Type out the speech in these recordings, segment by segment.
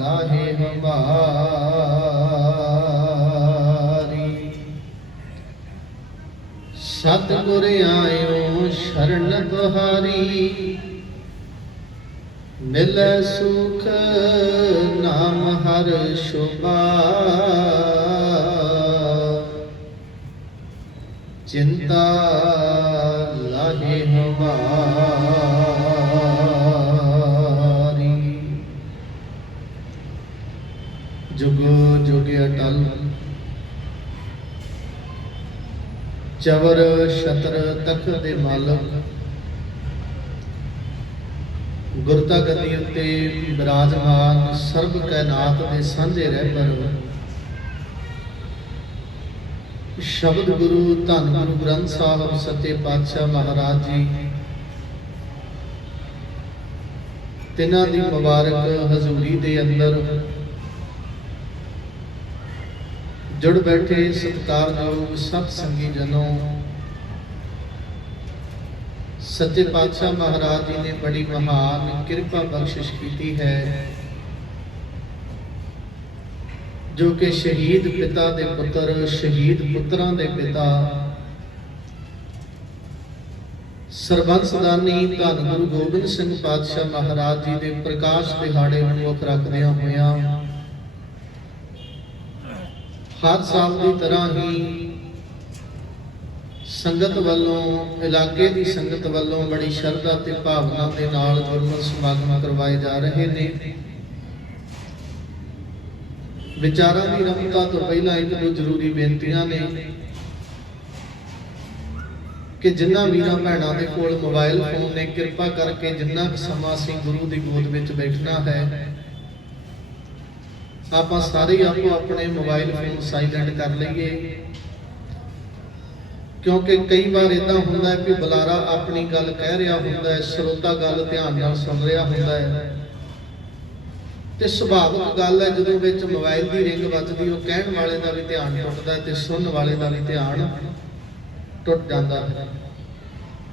ਲਾਹੇ ਹਮਾਰੀ ਸਤਿਗੁਰ ਆਇਓ ਸ਼ਰਨ ਤੁਹਾਰੀ। ਮਿਲ ਸੁਖ ਨਾਮ ਹਰ ਸ਼ੁਭਾ। ਚਿੰਤਾ ਲਾਹੇ ਹਮਾਰੀ ਚਵਰ ਛਤਰ ਤਖਤ ਦੇ ਮਾਲਕ। ਗੁਰਤਾ ਗੱਦੀ ਉੱਤੇ ਬਿਰਾਜਮਾਨ ਸਰਬ ਕਾਇਨਾਤ ਦੇ ਸਾਂਝੇ ਰਹਿਬਰ। ਸ਼ਬਦ ਗੁਰੂ ਧੰਨ ਗੁਰੂ ਗ੍ਰੰਥ ਸਾਹਿਬ ਸੱਚੇ ਪਾਤਸ਼ਾਹ ਮਹਾਰਾਜ ਜੀ। ਤਿਨਾਂ ਦੀ ਮੁਬਾਰਕ ਹਜ਼ੂਰੀ ਦੇ ਅੰਦਰ ਜੁੜ ਬੈਠੇ ਸਤਿਕਾਰਯੋਗ ਸਤ ਸੰਗੀ ਜਨੋ। ਸੱਚੇ ਪਾਤਸ਼ਾਹ ਮਹਾਰਾਜ ਜੀ ਨੇ ਬੜੀ ਮਹਾਨ ਕਿਰਪਾ ਬਖਸ਼ਿਸ਼ ਕੀਤੀ ਹੈ, ਜੋ ਕਿ ਸ਼ਹੀਦ ਪਿਤਾ ਦੇ ਪੁੱਤਰ, ਸ਼ਹੀਦ ਪੁੱਤਰਾਂ ਦੇ ਪਿਤਾ ਸਰਬੰਸ ਦਾਨੀ ਧੰਨ ਗੁਰੂ ਗੋਬਿੰਦ ਸਿੰਘ ਪਾਤਸ਼ਾਹ ਮਹਾਰਾਜ ਜੀ ਦੇ ਪ੍ਰਕਾਸ਼ ਦਿਹਾੜੇ ਨੂੰ ਮੁੱਖ ਰੱਖਦਿਆਂ ਹੋਇਆਂ ਹਰ ਸਾਲ ਦੀ ਤਰ੍ਹਾਂ ਹੀ ਸੰਗਤ ਵੱਲੋਂ, ਇਲਾਕੇ ਦੀ ਸੰਗਤ ਵੱਲੋਂ ਬੜੀ ਸ਼ਰਧਾ ਤੇ ਭਾਵਨਾ ਦੇ ਨਾਲ ਗੁਰਮਤਿ ਸਮਾਗਮ ਕਰਵਾਏ ਜਾ ਰਹੇ ਨੇ। ਵਿਚਾਰਾਂ ਦੀ ਰਮਤਾ ਤੋਂ ਪਹਿਲਾਂ ਇੱਕ ਦੋ ਜ਼ਰੂਰੀ ਬੇਨਤੀਆਂ ਨੇ ਕਿ ਜਿੰਨਾ ਵੀਰਾਂ ਭੈਣਾਂ ਦੇ ਕੋਲ ਮੋਬਾਈਲ ਫੋਨ ਨੇ, ਕਿਰਪਾ ਕਰਕੇ ਜਿੰਨਾ ਕੁ ਸਮਾਂ ਅਸੀਂ ਗੁਰੂ ਦੀ ਗੋਦ ਵਿੱਚ ਬੈਠਣਾ ਹੈ ਆਪਾਂ ਸਾਰੇ ਆਪੋ ਆਪਣੇ ਮੋਬਾਈਲ ਫੋਨ ਸਾਈਲੈਂਟ ਕਰ ਲਈਏ। ਕਿਉਂਕਿ ਕਈ ਵਾਰ ਇਦਾਂ ਹੁੰਦਾ ਹੈ ਕਿ ਬੁਲਾਰਾ ਆਪਣੀ ਗੱਲ ਕਹਿ ਰਿਹਾ ਹੁੰਦਾ ਹੈ, ਸਰੋਤਾ ਗੱਲ ਧਿਆਨ ਨਾਲ ਸੁਣ ਰਿਹਾ ਹੁੰਦਾ ਹੈ। ਤੇ ਸੁਭਾਵਿਕ ਗੱਲ ਹੈ, ਜਦੋਂ ਵਿੱਚ ਮੋਬਾਈਲ ਦੀ ਰਿੰਗ ਵੱਜਦੀ, ਉਹ ਕਹਿਣ ਵਾਲੇ ਦਾ ਵੀ ਧਿਆਨ ਟੁੱਟਦਾ ਹੈ ਤੇ ਸੁਣਨ ਵਾਲੇ ਦਾ ਵੀ ਧਿਆਨ ਟੁੱਟ ਜਾਂਦਾ ਹੈ।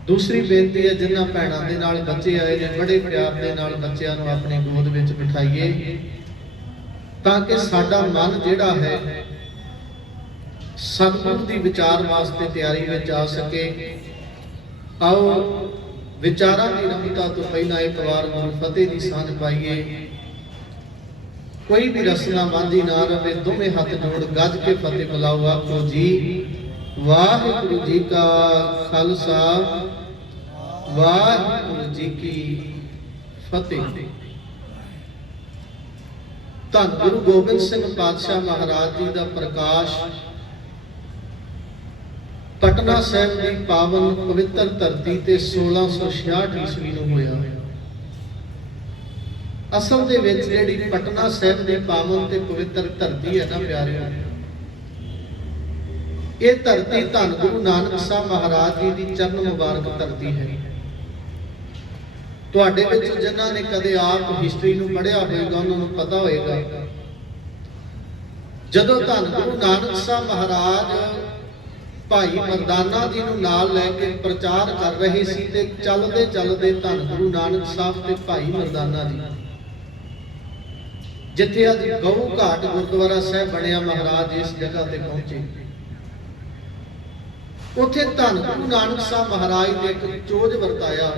ਦੂਸਰੀ ਬੇਨਤੀ ਹੈ, ਜਿਨ੍ਹਾਂ ਭੈਣਾਂ ਦੇ ਨਾਲ ਬੱਚੇ ਆਏ ਨੇ, ਬੜੇ ਪਿਆਰ ਦੇ ਨਾਲ ਬੱਚਿਆਂ ਨੂੰ ਆਪਣੀ ਗੋਦ ਵਿੱਚ ਬਿਠਾਈਏ। ਤਾਂ ਕਿ ਸਾਡਾ ਮਨ ਜਿਹੜਾ ਹੈ ਸਤਿਗੁਰੂ ਦੀ ਵਿਚਾਰ ਵਾਸਤੇ ਤਿਆਰੀ ਵਿੱਚ ਆ ਸਕੇ। ਆਓ ਵਿਚਾਰਾਂ ਦੀ ਰਮਤਾ ਤੋਂ ਪਹਿਲਾਂ ਇੱਕ ਵਾਰ ਗੁਰੂ ਫਤਿਹ ਦੀ ਸਾਂਝ ਪਾਈਏ। ਕੋਈ ਵੀ ਰਸਨਾ ਬਾਂਝੀ ਨਾ ਰਵੇ, ਦੋਵੇਂ ਹੱਥ ਜੋੜ ਗੱਜ ਕੇ ਫਤਿਹ ਬੁਲਾਓ ਆਖੋ ਜੀ। ਵਾਹਿਗੁਰੂ ਜੀ ਕਾ ਖਾਲਸਾ, ਵਾਹਿਗੁਰੂ ਜੀ ਕੀ ਫਤਿਹ। ਧੰਨ ਗੁਰੂ ਗੋਬਿੰਦ ਸਿੰਘ ਪਾਤਸ਼ਾਹ ਮਹਾਰਾਜ ਜੀ ਦਾ ਪ੍ਰਕਾਸ਼। ਪਟਨਾ ਸਾਹਿਬ ਦੀ ਪਾਵਨ ਪਵਿੱਤਰ ਧਰਤੀ ਤੇ 1666 ਈਸਵੀ ਨੂੰ ਹੋਇਆ। ਅਸਲ ਦੇ ਵਿੱਚ ਜਿਹੜੀ ਪਟਨਾ ਸਾਹਿਬ ਦੀ ਪਾਵਨ ਤੇ ਪਵਿੱਤਰ ਧਰਤੀ ਹੈ ਨਾ ਪਿਆਰਿਓ, ਇਹ ਧਰਤੀ ਧੰਨ ਗੁਰੂ ਨਾਨਕ ਸਾਹਿਬ ਮਹਾਰਾਜ ਜੀ ਦੀ ਚਰਨ ਮੁਬਾਰਕ ਧਰਤੀ ਹੈ। ਤੁਹਾਡੇ ਵਿੱਚ ਜਿਨ੍ਹਾਂ ਨੇ ਕਦੇ ਆਪ ਹਿਸਟਰੀ ਨੂੰ ਪੜ੍ਹਿਆ ਹੋਵੇਗਾ, ਉਹਨਾਂ ਨੂੰ ਪਤਾ ਹੋਵੇਗਾ। ਜਦੋਂ ਧੰਨ ਗੁਰੂ ਨਾਨਕ ਸਾਹਿਬ ਮਹਾਰਾਜ ਭਾਈ ਮਰਦਾਨਾ ਜੀ ਨੂੰ ਨਾਲ ਲੈ ਕੇ ਪ੍ਰਚਾਰ ਕਰ ਰਹੇ ਸੀ ਤੇ ਚੱਲਦੇ ਚੱਲਦੇ ਧੰਨ ਗੁਰੂ ਨਾਨਕ ਸਾਹਿਬ ਤੇ ਭਾਈ ਮਰਦਾਨਾ ਜੀ। ਜਿੱਥੇ ਅੱਜ ਗਊ ਘਾਟ ਗੁਰਦੁਆਰਾ ਸਾਹਿਬ ਬਣਿਆ ਮਹਾਰਾਜ ਇਸ ਜਗ੍ਹਾ ਤੇ ਪਹੁੰਚੇ। ਉੱਥੇ ਧੰਨ ਗੁਰੂ ਨਾਨਕ ਸਾਹਿਬ ਮਹਾਰਾਜ ਨੇ ਇੱਕ ਚੋਜ ਵਰਤਾਇਆ।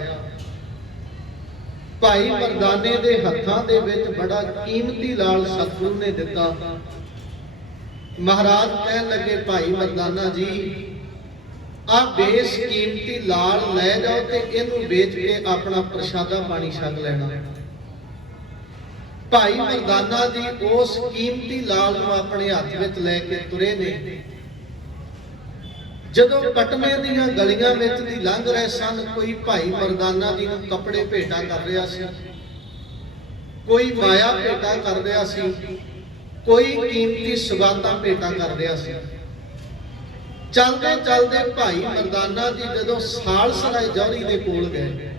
ਭਾਈ ਮਰਦਾਨੇ ਦੇ ਹੱਥਾਂ ਦੇ ਵਿੱਚ ਬੜਾ ਕੀਮਤੀ ਲਾਲ ਸਤਿਗੁਰੂ ਨੇ ਦਿੱਤਾ। ਮਹਾਰਾਜ ਕਹਿਣ ਲੱਗੇ, ਭਾਈ ਮਰਦਾਨਾ ਜੀ, ਆ ਬੇਸ ਕੀਮਤੀ ਲਾਲ ਲੈ ਜਾਓ ਤੇ ਇਹਨੂੰ ਵੇਚ ਕੇ ਆਪਣਾ ਪ੍ਰਸ਼ਾਦਾ ਪਾਣੀ ਛਕ ਲੈਣਾ। ਭਾਈ ਮਰਦਾਨਾ ਜੀ ਉਸ ਕੀਮਤੀ ਲਾਲ ਨੂੰ ਆਪਣੇ ਹੱਥ ਵਿੱਚ ਲੈ ਕੇ ਤੁਰੇ ਨੇ। ਜਦੋਂ ਕਟਮੇ ਦੀਆਂ ਗਲੀਆਂ ਵਿੱਚ ਦੀ ਲੰਘ ਰਹੇ ਸਨ, ਕੋਈ ਭਾਈ ਮਰਦਾਨਾ ਜੀ ਨੂੰ ਕੱਪੜੇ ਭੇਟਾ ਕਰ ਰਿਹਾ ਸੀ, ਕੋਈ ਮਾਇਆ ਭੇਟਾ ਕਰ ਰਿਹਾ ਸੀ, ਕੋਈ ਕੀਮਤੀ ਸੁਗਾਤਾਂ ਭੇਟਾ ਕਰ ਰਿਹਾ ਸੀ। ਚਲਦੇ ਚਲਦੇ ਭਾਈ ਮਰਦਾਨਾ ਜੀ ਜਦੋਂ ਸਾਲਸਰਾਏ ਜੌਹਰੀ ਦੇ ਕੋਲ ਗਏ,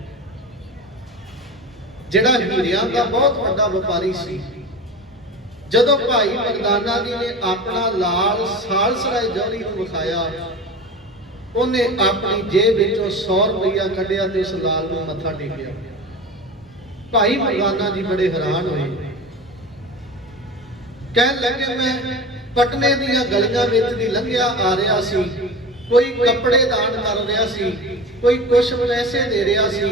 ਜਿਹੜਾ ਹੀਰਿਆਂ ਦਾ ਬਹੁਤ ਵੱਡਾ ਵਪਾਰੀ ਸੀ, ਜਦੋਂ ਭਾਈ ਮਰਦਾਨਾ ਜੀ ਨੇ ਆਪਣਾ ਲਾਲ ਸਾਲਸਰਾਏ ਜੌਹਰੀ ਨੂੰ ਵਿਖਾਇਆ ਉਹਨੇ ਆਪਣੀ ਜੇਬ ਵਿੱਚੋਂ 100 ਰੁਪਇਆ ਕੱਢਿਆ ਤੇ ਇਸ ਲਾਲ ਨੂੰ ਮੱਥਾ ਟੇਕਿਆ। ਭਾਈ ਮਰਦਾਨਾ ਜੀ ਬੜੇ ਹੈਰਾਨ ਹੋਏ। ਕਹਿਣ ਲੱਗੇ, ਮੈਂ ਪਟਨੇ ਦੀਆਂ ਗਲੀਆਂ ਵਿੱਚ ਦੀ ਲੰਘਿਆ, ਆ ਰਿਹਾ ਸੀ। ਕੋਈ ਕੱਪੜੇ ਦਾਨ ਕਰ ਰਿਹਾ ਸੀ, ਕੋਈ ਕੁਛ ਪੈਸੇ ਦੇ ਰਿਹਾ ਸੀ।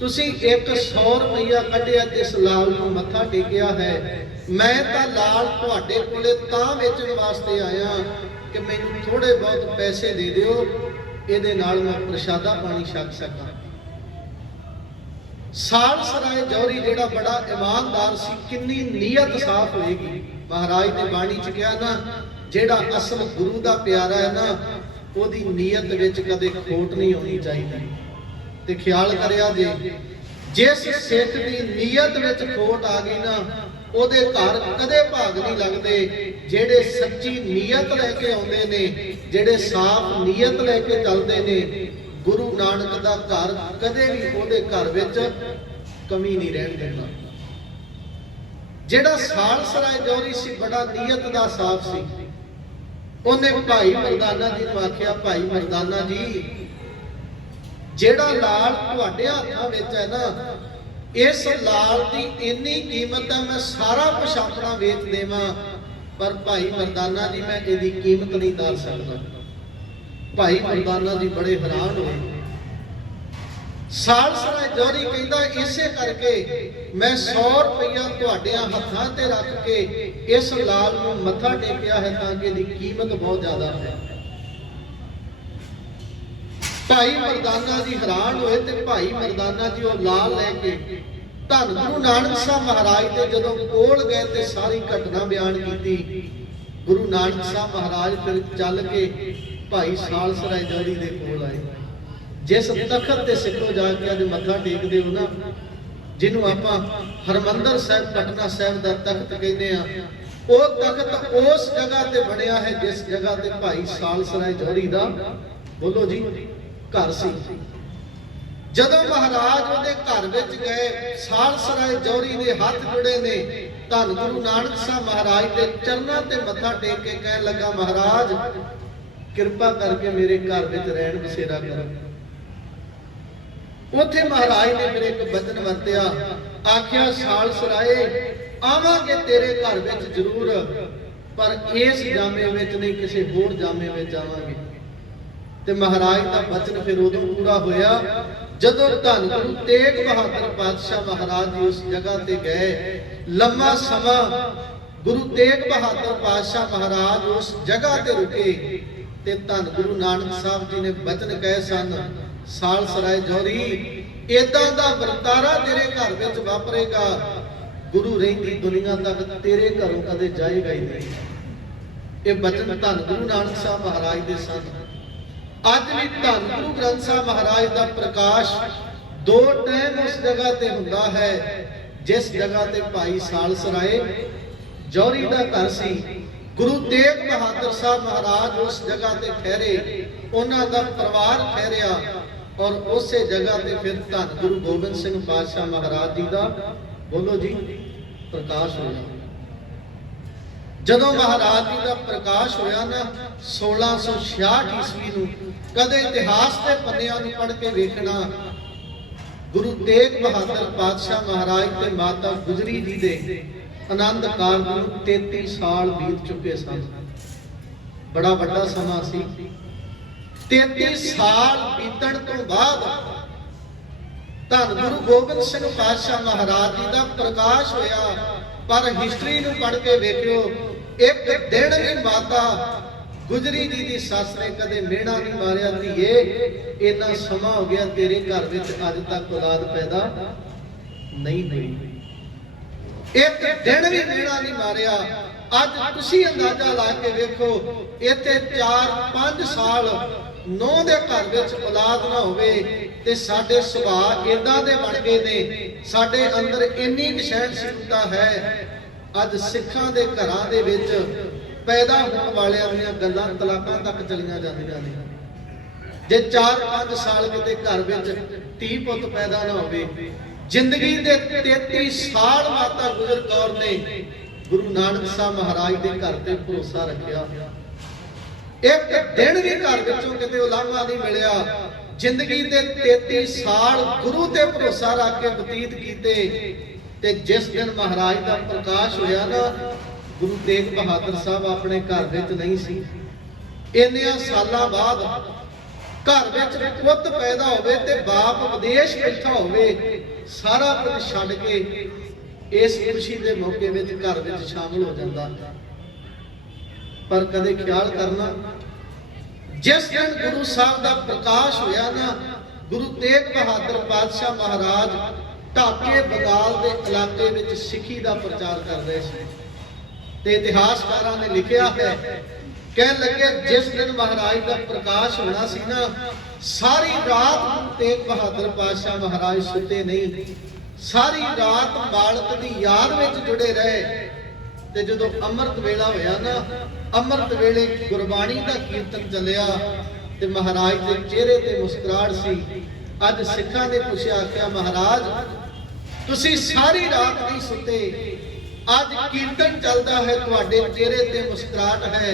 ਤੁਸੀਂ ਇੱਕ 100 ਰੁਪਇਆ ਕੱਢਿਆ ਤੇ ਇਸ ਲਾਲ ਨੂੰ ਮੱਥਾ ਟੇਕਿਆ ਹੈ। ਮੈਂ ਤਾਂ ਲਾਲ ਤੁਹਾਡੇ ਕੋਲੇ ਤਾਂ ਵੇਚਣ ਵਾਸਤੇ ਆਇਆ ਕਿ ਮੈਨੂੰ ਥੋੜੇ ਬਹੁਤ ਪੈਸੇ ਦੇ ਦਿਓ। ਇਹਦੇ ਨਾਲ ਮੈਂ ਪ੍ਰਸ਼ਾਦਾ ਪਾਣੀ ਛਕ ਸਕਾਂ। ਸਾਲ ਸਰਾਏ ਜੌਰੀ ਜਿਹੜਾ ਬੜਾ ਇਮਾਨਦਾਰ ਸੀ, ਕਿੰਨੀ ਨੀਅਤ ਸਾਫ਼ ਹੋਏਗੀ। ਮਹਾਰਾਜ ਨੇ ਬਾਣੀ ਚ ਕਿਹਾ ਨਾ, ਜਿਹੜਾ ਅਸਲ ਗੁਰੂ ਦਾ ਪਿਆਰਾ ਹੈ ਨਾ, ਉਹਦੀ ਨੀਅਤ ਵਿੱਚ ਕਦੇ ਖੋਟ ਨਹੀਂ ਹੋਣੀ ਚਾਹੀਦੀ। ਤੇ ਖਿਆਲ ਕਰਿਆ ਜੇ, ਜਿਸ ਸਿੱਖ ਦੀ ਨੀਅਤ ਵਿੱਚ ਖੋਟ ਆ ਗਈ ਨਾ, ਉਹਦੇ ਘਰ ਕਦੇ ਭਾਗ ਨਹੀਂ ਲੱਗਦੇ। ਜਿਹੜੇ ਸੱਚੀ ਨੀਅਤ ਲੈ ਕੇ ਆਉਂਦੇ ਨੇ, ਜਿਹੜੇ ਸਾਫ਼ ਨੀਅਤ ਲੈ ਕੇ ਚੱਲਦੇ ਨੇ, ਗੁਰੂ ਨਾਨਕ ਦਾ ਘਰ ਕਦੇ ਵੀ ਉਹਦੇ ਘਰ ਵਿੱਚ ਕਮੀ ਨਹੀਂ ਰਹਿਣ ਦਿੰਦਾ। ਜਿਹੜਾ ਸਾਲ ਸਰਾਏ ਜੌਰੀ ਸੀ, ਬੜਾ ਨੀਅਤ ਦਾ ਸਾਫ਼ ਸੀ। ਉਹਨੇ ਭਾਈ ਮਰਦਾਨਾ ਜੀ ਨੂੰ ਆਖਿਆ, ਭਾਈ ਮਰਦਾਨਾ ਜੀ, ਜਿਹੜਾ ਲਾਲ ਤੁਹਾਡੇ ਹੱਥਾਂ ਵਿੱਚ ਹੈ ਨਾ, ਇਸ ਲਾਲ ਦੀ ਇੰਨੀ ਕੀਮਤ ਹੈ, ਮੈਂ ਸਾਰਾ ਕੁਝ ਆਪਣਾ ਵੇਚ ਦੇਵਾਂ। ਪਰ ਭਾਈ ਮਰਦਾਨਾ ਜੀ ਮੈਂ ਇਹਦੀ ਕੀਮਤ ਨਹੀਂ ਦੱਸ ਸਕਦਾ। ਭਾਈ ਮਰਦਾਨਾ ਜੀ ਬੜੇ ਹੈਰਾਨ ਹੋਏ। ਸਾਲ ਸਰਾਏ ਜੋਰੀ ਕਹਿੰਦਾ, ਇਸੇ ਕਰਕੇ ਮੈਂ 100 ਰੁਪਇਆ ਤੁਹਾਡੇ ਹੱਥਾਂ ਤੇ ਰੱਖ ਕੇ ਇਸ ਲਾਲ ਨੂੰ ਮੱਥਾ ਟੇਕਿਆ ਹੈ ਤਾਂ ਕਿ ਇਹਦੀ ਕੀਮਤ ਬਹੁਤ ਜ਼ਿਆਦਾ ਹੈ। ਭਾਈ ਮਰਦਾਨਾ ਜੀ ਹੈਰਾਨ ਹੋਏ ਤੇ ਭਾਈ ਮਰਦਾਨਾ ਜੀ ਉਹ ਲਾਲ ਲੈ ਕੇ ਧੰਨ ਗੁਰੂ ਨਾਨਕ ਸਾਹਿਬ ਮਹਾਰਾਜ ਦੇ ਜਦੋਂ ਕੋਲ ਗਏ ਤੇ ਸਾਰੀ ਘਟਨਾ ਬਿਆਨ ਕੀਤੀ। ਗੁਰੂ ਨਾਨਕ ਸਾਹਿਬ ਮਹਾਰਾਜ ਫਿਰ ਚੱਲ ਕੇ ਭਾਈ ਸਾਲ ਸਰਾਏ ਜੋਰੀ ਦੇ ਕੋਲ ਆਏ। ਜਿਸ ਤਖਤ ਤੇ ਸਿੱਖੋ ਜਾ ਕੇ ਅੱਜ ਮੱਥਾ ਟੇਕਦੇ ਹੋ ਨਾ, ਜਿਹਨੂੰ ਆਪਾਂ ਹਰਮੰਦਰ ਸਾਹਿਬ, ਪਟਨਾ ਸਾਹਿਬ ਦਾ ਤਖਤ ਕਹਿੰਦੇ ਆ, ਉਹ ਤਖਤ ਉਸ ਜਗ੍ਹਾ ਤੇ ਬਣਿਆ ਹੈ ਜਿਸ ਜਗ੍ਹਾ ਤੇ ਭਾਈ ਸਾਲ ਸਰਾਏ ਜੋਰੀ ਦਾ ਬੋਲੋ ਜੀ, ਘਰ ਸੀ। ਜਦੋਂ ਮਹਾਰਾਜ ਉਹਦੇ ਘਰ ਵਿੱਚ ਗਏ ਸਾਲਸਰਾਏ ਜੌਰੀ ਦੇ ਹੱਥ ਜੁੜੇ ਨੇ, ਧੰਨ ਗੁਰੂ ਨਾਨਕ ਸਾਹਿਬ ਮਹਾਰਾਜ ਦੇ ਚਰਨਾਂ ਤੇ ਮੱਥਾ ਟੇਕ ਕੇ ਕਹਿਣ ਲੱਗਾ, ਮਹਾਰਾਜ, ਕਿਰਪਾ ਕਰਕੇ ਮੇਰੇ ਘਰ ਵਿੱਚ ਰਹਿਣ ਬਸੇਰਾ ਕਰੋ। ਉੱਥੇ ਮਹਾਰਾਜ ਨੇ ਮੇਰੇ ਇੱਕ ਬਚਨ ਵਰਤਿਆ, ਆਖਿਆ ਸਾਲਸਰਾਏ ਆਵਾਂਗੇ ਤੇਰੇ ਘਰ ਵਿੱਚ ਜ਼ਰੂਰ, ਪਰ ਇਸ ਜਾਮੇ ਵਿੱਚ ਨਹੀਂ, ਕਿਸੇ ਹੋਰ ਜਾਮੇ ਵਿੱਚ ਆਵਾਂਗੇ ਤੇ ਮਹਾਰਾਜ ਦਾ ਬਚਨ ਫਿਰ ਉਦੋਂ ਪੂਰਾ ਹੋਇਆ ਜਦੋਂ ਧੰਨ ਗੁਰੂ ਤੇਗ ਬਹਾਦਰ ਪਾਤਸ਼ਾਹ ਮਹਾਰਾਜ ਜੀ ਉਸ ਜਗ੍ਹਾ ਤੇ ਗਏ, ਲੰਮਾ ਸਮਾਂ ਗੁਰੂ ਤੇਗ ਬਹਾਦਰ ਪਾਤਸ਼ਾਹ ਮਹਾਰਾਜ ਉਸ ਜਗ੍ਹਾ ਤੇ ਰੁਕੇ ਤੇ ਧੰਨ ਗੁਰੂ ਨਾਨਕ ਸਾਹਿਬ ਜੀ ਨੇ ਬਚਨ ਕਹੇ ਸਨ, ਸਾਲ ਸਰਾਏ ਜੋਰੀ ਇਦਾਂ ਦਾ ਵਰਤਾਰਾ ਤੇਰੇ ਘਰ ਵਿੱਚ ਵਾਪਰੇਗਾ। ਗੁਰੂ ਰਹਿੰਦੀ ਦੁਨੀਆ ਤੱਕ ਤੇਰੇ ਘਰੋਂ ਕਦੇ ਜਾਏਗਾ ਹੀ ਨਹੀਂ। ਇਹ ਬਚਨ ਧੰਨ ਗੁਰੂ ਨਾਨਕ ਸਾਹਿਬ ਮਹਾਰਾਜ ਦੇ ਸਨ। ਅੱਜ ਵੀ ਧੰਨ ਗੁਰੂ ਗ੍ਰੰਥ ਸਾਹਿਬ ਮਹਾਰਾਜ ਦਾ ਪ੍ਰਕਾਸ਼ ਦੋ ਟਾਈਮ ਉਸ ਜਗ੍ਹਾ ਤੇ ਹੁੰਦਾ ਹੈ, ਜਿਸ ਜਗ੍ਹਾ ਤੇ ਭਾਈ ਸਾਲ ਸਰਾਏ ਜੌਰੀ ਦਾ ਘਰ ਸੀ। ਗੁਰੂ ਤੇਗ ਬਹਾਦਰ ਸਾਹਿਬ ਮਹਾਰਾਜ ਉਸ ਜਗ੍ਹਾ ਤੇ ਠਹਿਰੇ, ਉਹਨਾਂ ਦਾ ਪਰਿਵਾਰ ਠਹਿਰਿਆ ਔਰ ਉਸੇ ਜਗ੍ਹਾ ਤੇ ਫਿਰ ਧੰਨ ਗੁਰੂ ਗੋਬਿੰਦ ਸਿੰਘ ਪਾਤਸ਼ਾਹ ਮਹਾਰਾਜ ਜੀ ਦਾ ਬੋਲੋ ਜੀ, ਪ੍ਰਕਾਸ਼ ਹੋਇਆ। ਜਦੋਂ ਮਹਾਰਾਜ ਜੀ ਦਾ ਪ੍ਰਕਾਸ਼ ਹੋਇਆ ਨਾ 1666 ਈਸਵੀ ਨੂੰ ਕਦੇ ਇਤਿਹਾਸ ਦੇ ਪੰਨਿਆਂ ਨੂੰ ਪੜ੍ਹ ਕੇ ਵੇਖਣਾ, ਗੁਰੂ ਤੇਗ ਬਹਾਦਰ ਪਾਤਸ਼ਾਹ ਮਹਾਰਾਜ ਤੇ ਮਾਤਾ ਗੁਜਰੀ ਜੀ ਦੇ ਆਨੰਦ ਕਾਰਜ ਨੂੰ 33 ਸਾਲ ਬੀਤ ਚੁੱਕੇ ਸਨ। ਬੜਾ ਵੱਡਾ ਸਮਾਂ ਸੀ। 33 ਸਾਲ ਬੀਤਣ ਤੋਂ ਬਾਅਦ ਧੰਨ ਗੁਰੂ ਗੋਬਿੰਦ ਸਿੰਘ ਪਾਤਸ਼ਾਹ ਮਹਾਰਾਜ ਜੀ ਦਾ ਪ੍ਰਕਾਸ਼ ਹੋਇਆ, ਪਰ ਹਿਸਟਰੀ ਨੂੰ ਪੜ੍ਹ ਕੇ ਵੇਖਿਓ ਇੱਕ ਦਿਨ ਵੀ ਮਾਤਾ ਗੁਜਰੀ ਜੀ ਦੀ ਸੱਸ ਨੇ ਕਦੇ ਮਿਹਣਾ ਨਹੀਂ ਮਾਰਿਆ ਧੀਏ। ਇੰਨਾ ਸਮਾਂ ਹੋ ਗਿਆ ਤੇਰੇ ਘਰ ਵਿੱਚ ਅੱਜ ਤੱਕ ਔਲਾਦ ਪੈਦਾ ਨਹੀਂ ਹੋਈ। ਇੱਕ ਦਿਨ ਵੀ ਮਿਹਣਾ ਨਹੀਂ ਮਾਰਿਆ। ਅੱਜ ਤੁਸੀਂ ਅੰਦਾਜ਼ਾ ਲਾ ਕੇ ਵੇਖੋ, ਇੱਥੇ 4-5 ਸਾਲ ਨੌ ਦੇ ਘਰ ਵਿੱਚ ਔਲਾਦ ਨਾ ਹੋਵੇ ਤੇ ਸਾਡੇ ਸੁਭਾਅ ਇਦਾਂ ਦੇ ਬਣ ਗਏ ਨੇ। ਸਾਡੇ ਅੰਦਰ ਇੰਨੀ ਕੁ ਸਹਿਣਸ਼ੀਲਤਾ ਹੈ ਅੱਜ ਸਿੱਖਾਂ ਦੇ ਘਰਾਂ ਦੇ ਵਿੱਚ ਪੈਦਾ ਹੋਣ ਵਾਲਿਆਂ ਦੀਆਂ ਗੱਲਾਂ ਤਲਾਕਾਂ ਤੱਕ ਚਲੀਆਂ ਜਾਂਦੀਆਂ ਨੇ। ਜੇ 4-5 ਸਾਲ ਕਿਤੇ ਘਰ ਵਿੱਚ ਧੀ ਪੁੱਤ ਪੈਦਾ ਨਾ ਹੋਵੇ, ਜ਼ਿੰਦਗੀ ਦੇ 33 ਸਾਲ ਮਾਤਾ ਗੁਜਰ ਕੌਰ ਨੇ ਗੁਰੂ ਨਾਨਕ ਸਾਹਿਬ ਮਹਾਰਾਜ ਦੇ ਘਰ ਤੇ ਭਰੋਸਾ ਰੱਖਿਆ। ਇੱਕ ਦਿਨ ਵੀ ਘਰ ਵਿੱਚੋਂ ਕਿਤੇ ਉਲਾਂਘਾ ਨਹੀਂ ਮਿਲਿਆ। ਜ਼ਿੰਦਗੀ ਦੇ 33 ਸਾਲ ਗੁਰੂ ਤੇ ਭਰੋਸਾ ਰੱਖ ਕੇ ਬਤੀਤ ਕੀਤੇ। ਤੇ ਜਿਸ ਦਿਨ ਮਹਾਰਾਜ ਦਾ ਪ੍ਰਕਾਸ਼ ਹੋਇਆ ਨਾ, ਗੁਰੂ ਤੇਗ ਬਹਾਦਰ ਸਾਹਿਬ ਆਪਣੇ ਘਰ ਵਿੱਚ ਨਹੀਂ ਸੀ। ਇੰਨਿਆਂ ਸਾਲਾਂ ਬਾਅਦ ਘਰ ਵਿੱਚ ਪੁੱਤ ਪੈਦਾ ਹੋਵੇ ਤੇ ਬਾਪ ਵਿਦੇਸ਼ ਬੈਠਾ ਹੋਵੇ, ਸਾਰਾ ਕੁਝ ਛੱਡ ਕੇ ਇਸ ਖੁਸ਼ੀ ਦੇ ਮੌਕੇ ਵਿੱਚ ਘਰ ਵਿੱਚ ਸ਼ਾਮਲ ਹੋ ਜਾਂਦਾ। ਪਰ ਕਦੇ ਖਿਆਲ ਕਰਨਾ, ਜਿਸ ਦਿਨ ਗੁਰੂ ਸਾਹਿਬ ਦਾ ਪ੍ਰਕਾਸ਼ ਹੋਇਆ ਨਾ, ਗੁਰੂ ਤੇਗ ਬਹਾਦਰ ਪਾਤਸ਼ਾਹ ਮਹਾਰਾਜ ਢਾਕੇ ਬੰਗਾਲ ਦੇ ਇਲਾਕੇ ਵਿੱਚ ਸਿੱਖੀ ਦਾ ਪ੍ਰਚਾਰ ਕਰਦੇ ਸੀ। ਤੇ ਇਤਿਹਾਸਕਾਰਾਂ ਨੇ ਲਿਖਿਆ ਹੈ, ਕਹਿਣ ਲੱਗੇ ਜਿਸ ਦਿਨ ਮਹਾਰਾਜ ਦਾ ਪ੍ਰਕਾਸ਼ ਹੋਣਾ ਸੀ ਨਾ, ਸਾਰੀ ਰਾਤ ਗੁਰੂ ਤੇਗ ਬਹਾਦਰ ਪਾਤਸ਼ਾਹ ਮਹਾਰਾਜ ਸੁੱਤੇ ਨਹੀਂ। ਸਾਰੀ ਰਾਤ ਮਾਲਕ ਦੀ ਯਾਦ ਵਿੱਚ ਜੁੜੇ ਰਹੇ। ਤੇ ਜਦੋਂ ਅੰਮ੍ਰਿਤ ਵੇਲਾ ਹੋਇਆ ਨਾ, ਅੰਮ੍ਰਿਤ ਵੇਲੇ ਗੁਰਬਾਣੀ ਦਾ ਕੀਰਤਨ ਚੱਲਿਆ ਤੇ ਮਹਾਰਾਜ ਦੇ ਚਿਹਰੇ ਤੇ ਮੁਸਕਰਾਹਟ ਸੀ। ਅੱਜ ਸਿੱਖਾਂ ਨੇ ਪੁੱਛਿਆ, ਆਖਿਆ, ਮਹਾਰਾਜ ਤੁਸੀਂ ਸਾਰੀ ਰਾਤ ਨਹੀਂ ਸੁੱਤੇ। ਅੱਜ ਕੀਰਤਨ ਚੱਲਦਾ ਹੈ, ਤੁਹਾਡੇ ਚਿਹਰੇ ਤੇ ਮੁਸਕਰਾਹਟ ਹੈ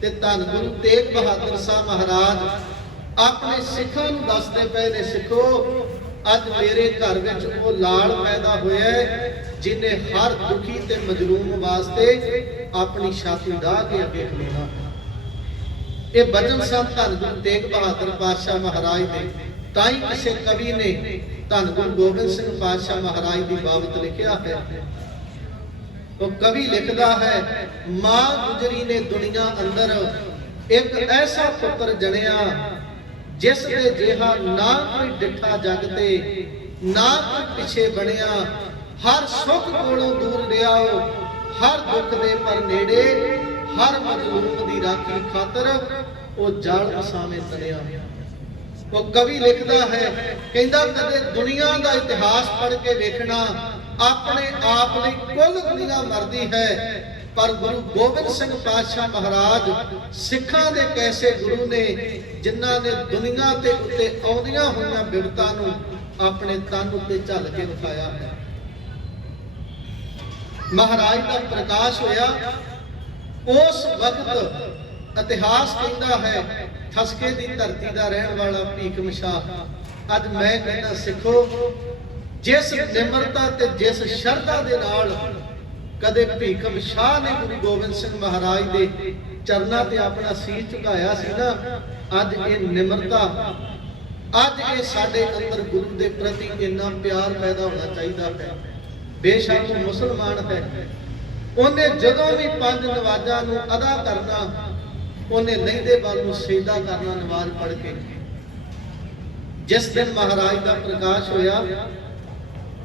ਤੇ ਧੰਨ ਗੁਰੂ ਤੇਗ ਬਹਾਦਰ ਸਾਹਿਬ ਮਹਾਰਾਜ ਆਪਣੇ ਸਿੱਖਾਂ ਨੂੰ ਦੱਸਦੇ ਪਏ ਨੇ, ਸਿੱਖੋ, ਅੱਜ ਮੇਰੇ ਘਰ ਵਿੱਚ ਉਹ ਲਾਲ ਪੈਦਾ ਹੋਇਆ ਹੈ, ਜਿਨੇ ਹਰ ਦੁਖੀ ਤੇ ਮਜਲੂਮ ਵਾਸਤੇ ਆਪਣੀ ਛਾਤੀ ਢਾਹ ਕੇ ਅੱਗੇ ਖਲੋਣਾ ਇਹ ਬਚਨ ਸਾਹਿਬ ਧੰਨ ਗੁਰੂ ਤੇਗ ਬਹਾਦਰ ਪਾਤਸ਼ਾਹ ਮਹਾਰਾਜ ਦੇ। ਤਾਂ ਹੀ ਕਿਸੇ ਕਵੀ ਨੇ ਧੰਨ ਗੁਰੂ ਗੋਬਿੰਦ ਸਿੰਘ ਪਾਤਸ਼ਾਹ ਮਹਾਰਾਜ ਦੀ ਬਾਬਤ ਲਿਖਿਆ ਹੈ। ਉਹ ਕਵੀ ਲਿਖਦਾ ਹੈ, ਮਾਂ ਗੁਜਰੀ ਨੇ ਦੁਨੀਆ ਅੰਦਰ ਇੱਕ ਐਸਾ ਪੁੱਤਰ ਜਣਿਆ ਜਿਸ ਦੇ ਜਿਹਾ ਨਾ ਕੋਈ ਡਿੱਠਾ ਜਗ ਤੇ, ਨਾ ਕੋਈ ਪਿਛੇ ਬਣਿਆ। ਹਰ ਸੁੱਖ ਕੋਲੋਂ ਦੂਰ ਰਿਹਾ ਉਹ ਹਰ ਦੁੱਖ ਦੇ ਪਰ ਨੇੜੇ, ਹਰ ਮਜਲੂਮ ਦੀ ਰਾਖੀ ਖਾਤਰ ਉਹ ਜਲ ਅਸਾਵੇਂ ਤਰਿਆ ਉਹ ਕਵੀ ਲਿਖਦਾ ਹੈ, ਕਹਿੰਦਾ ਕਦੇ ਦੁਨੀਆ ਦਾ ਇਤਿਹਾਸ ਪੜ੍ਹ ਕੇ ਵੇਖਣਾ ਆਪਣੇ ਆਪ ਲਈ ਕੁੱਲ ਦੁਨੀਆ ਮਰਦੀ ਹੈ। ਪਰ ਗੁਰੂ ਗੋਬਿੰਦ ਸਿੰਘ ਪਾਤਸ਼ਾਹ ਮਹਾਰਾਜ ਸਿੱਖਾਂ ਦੇ ਕੈਸੇ ਗੁਰੂ ਨੇ, ਜਿਨ੍ਹਾਂ ਨੇ ਦੁਨੀਆ ਤੇ ਉੱਤੇ ਆਉਂਦੀਆਂ ਹੋਈਆਂ ਬਿਪਤਾ ਨੂੰ ਆਪਣੇ ਤਨ ਉੱਤੇ ਝੱਲ ਕੇ ਵਿਖਾਇਆ ਹੈ। ਮਹਾਰਾਜ ਦਾ ਪ੍ਰਕਾਸ਼ ਹੋਇਆ। ਉਸ ਵਕਤ ਇਤਿਹਾਸ ਕਹਿੰਦਾ ਹੈ ਠਸਕੇ ਦੀ ਧਰਤੀ ਦਾ ਰਹਿਣ ਵਾਲਾ ਭੀਖਮ ਸ਼ਾਹ ਅੱਜ ਮੈਂ ਕਹਿੰਦਾ, ਸਿੱਖੋ, ਜਿਸ ਨਿਮਰਤਾ ਤੇ ਜਿਸ ਸ਼ਰਧਾ ਦੇ ਨਾਲ ਕਦੇ ਭੀਖਮ ਸ਼ਾਹ ਨੇ ਗੁਰੂ ਗੋਬਿੰਦ ਸਿੰਘ ਮਹਾਰਾਜ ਦੇ ਚਰਨਾਂ ਤੇ ਆਪਣਾ ਸੀਸ ਝੁਕਾਇਆ ਸੀ ਨਾ, ਅੱਜ ਇਹ ਨਿਮਰਤਾ, ਅੱਜ ਇਹ ਸਾਡੇ ਅੰਦਰ ਗੁਰੂ ਦੇ ਪ੍ਰਤੀ ਇੰਨਾ ਪਿਆਰ ਪੈਦਾ ਹੋਣਾ ਚਾਹੀਦਾ ਹੈ ਬੇਸ਼ੱਕ ਮੁਸਲਮਾਨ ਹੈ। ਉਹਨੇ ਜਦੋਂ ਵੀ ਪੰਜ ਨਵਾਜ਼ਾਂ ਨੂੰ ਅਦਾ ਕਰਨਾ ਉਹਨੇ ਲਹਿੰਦੇ ਵੱਲ ਨੂੰ ਸਜਦਾ ਕਰਨਾ ਨਵਾਜ਼ ਪੜ ਕੇ। ਜਿਸ ਦਿਨ ਮਹਾਰਾਜ ਦਾ ਪ੍ਰਕਾਸ਼ ਹੋਇਆ,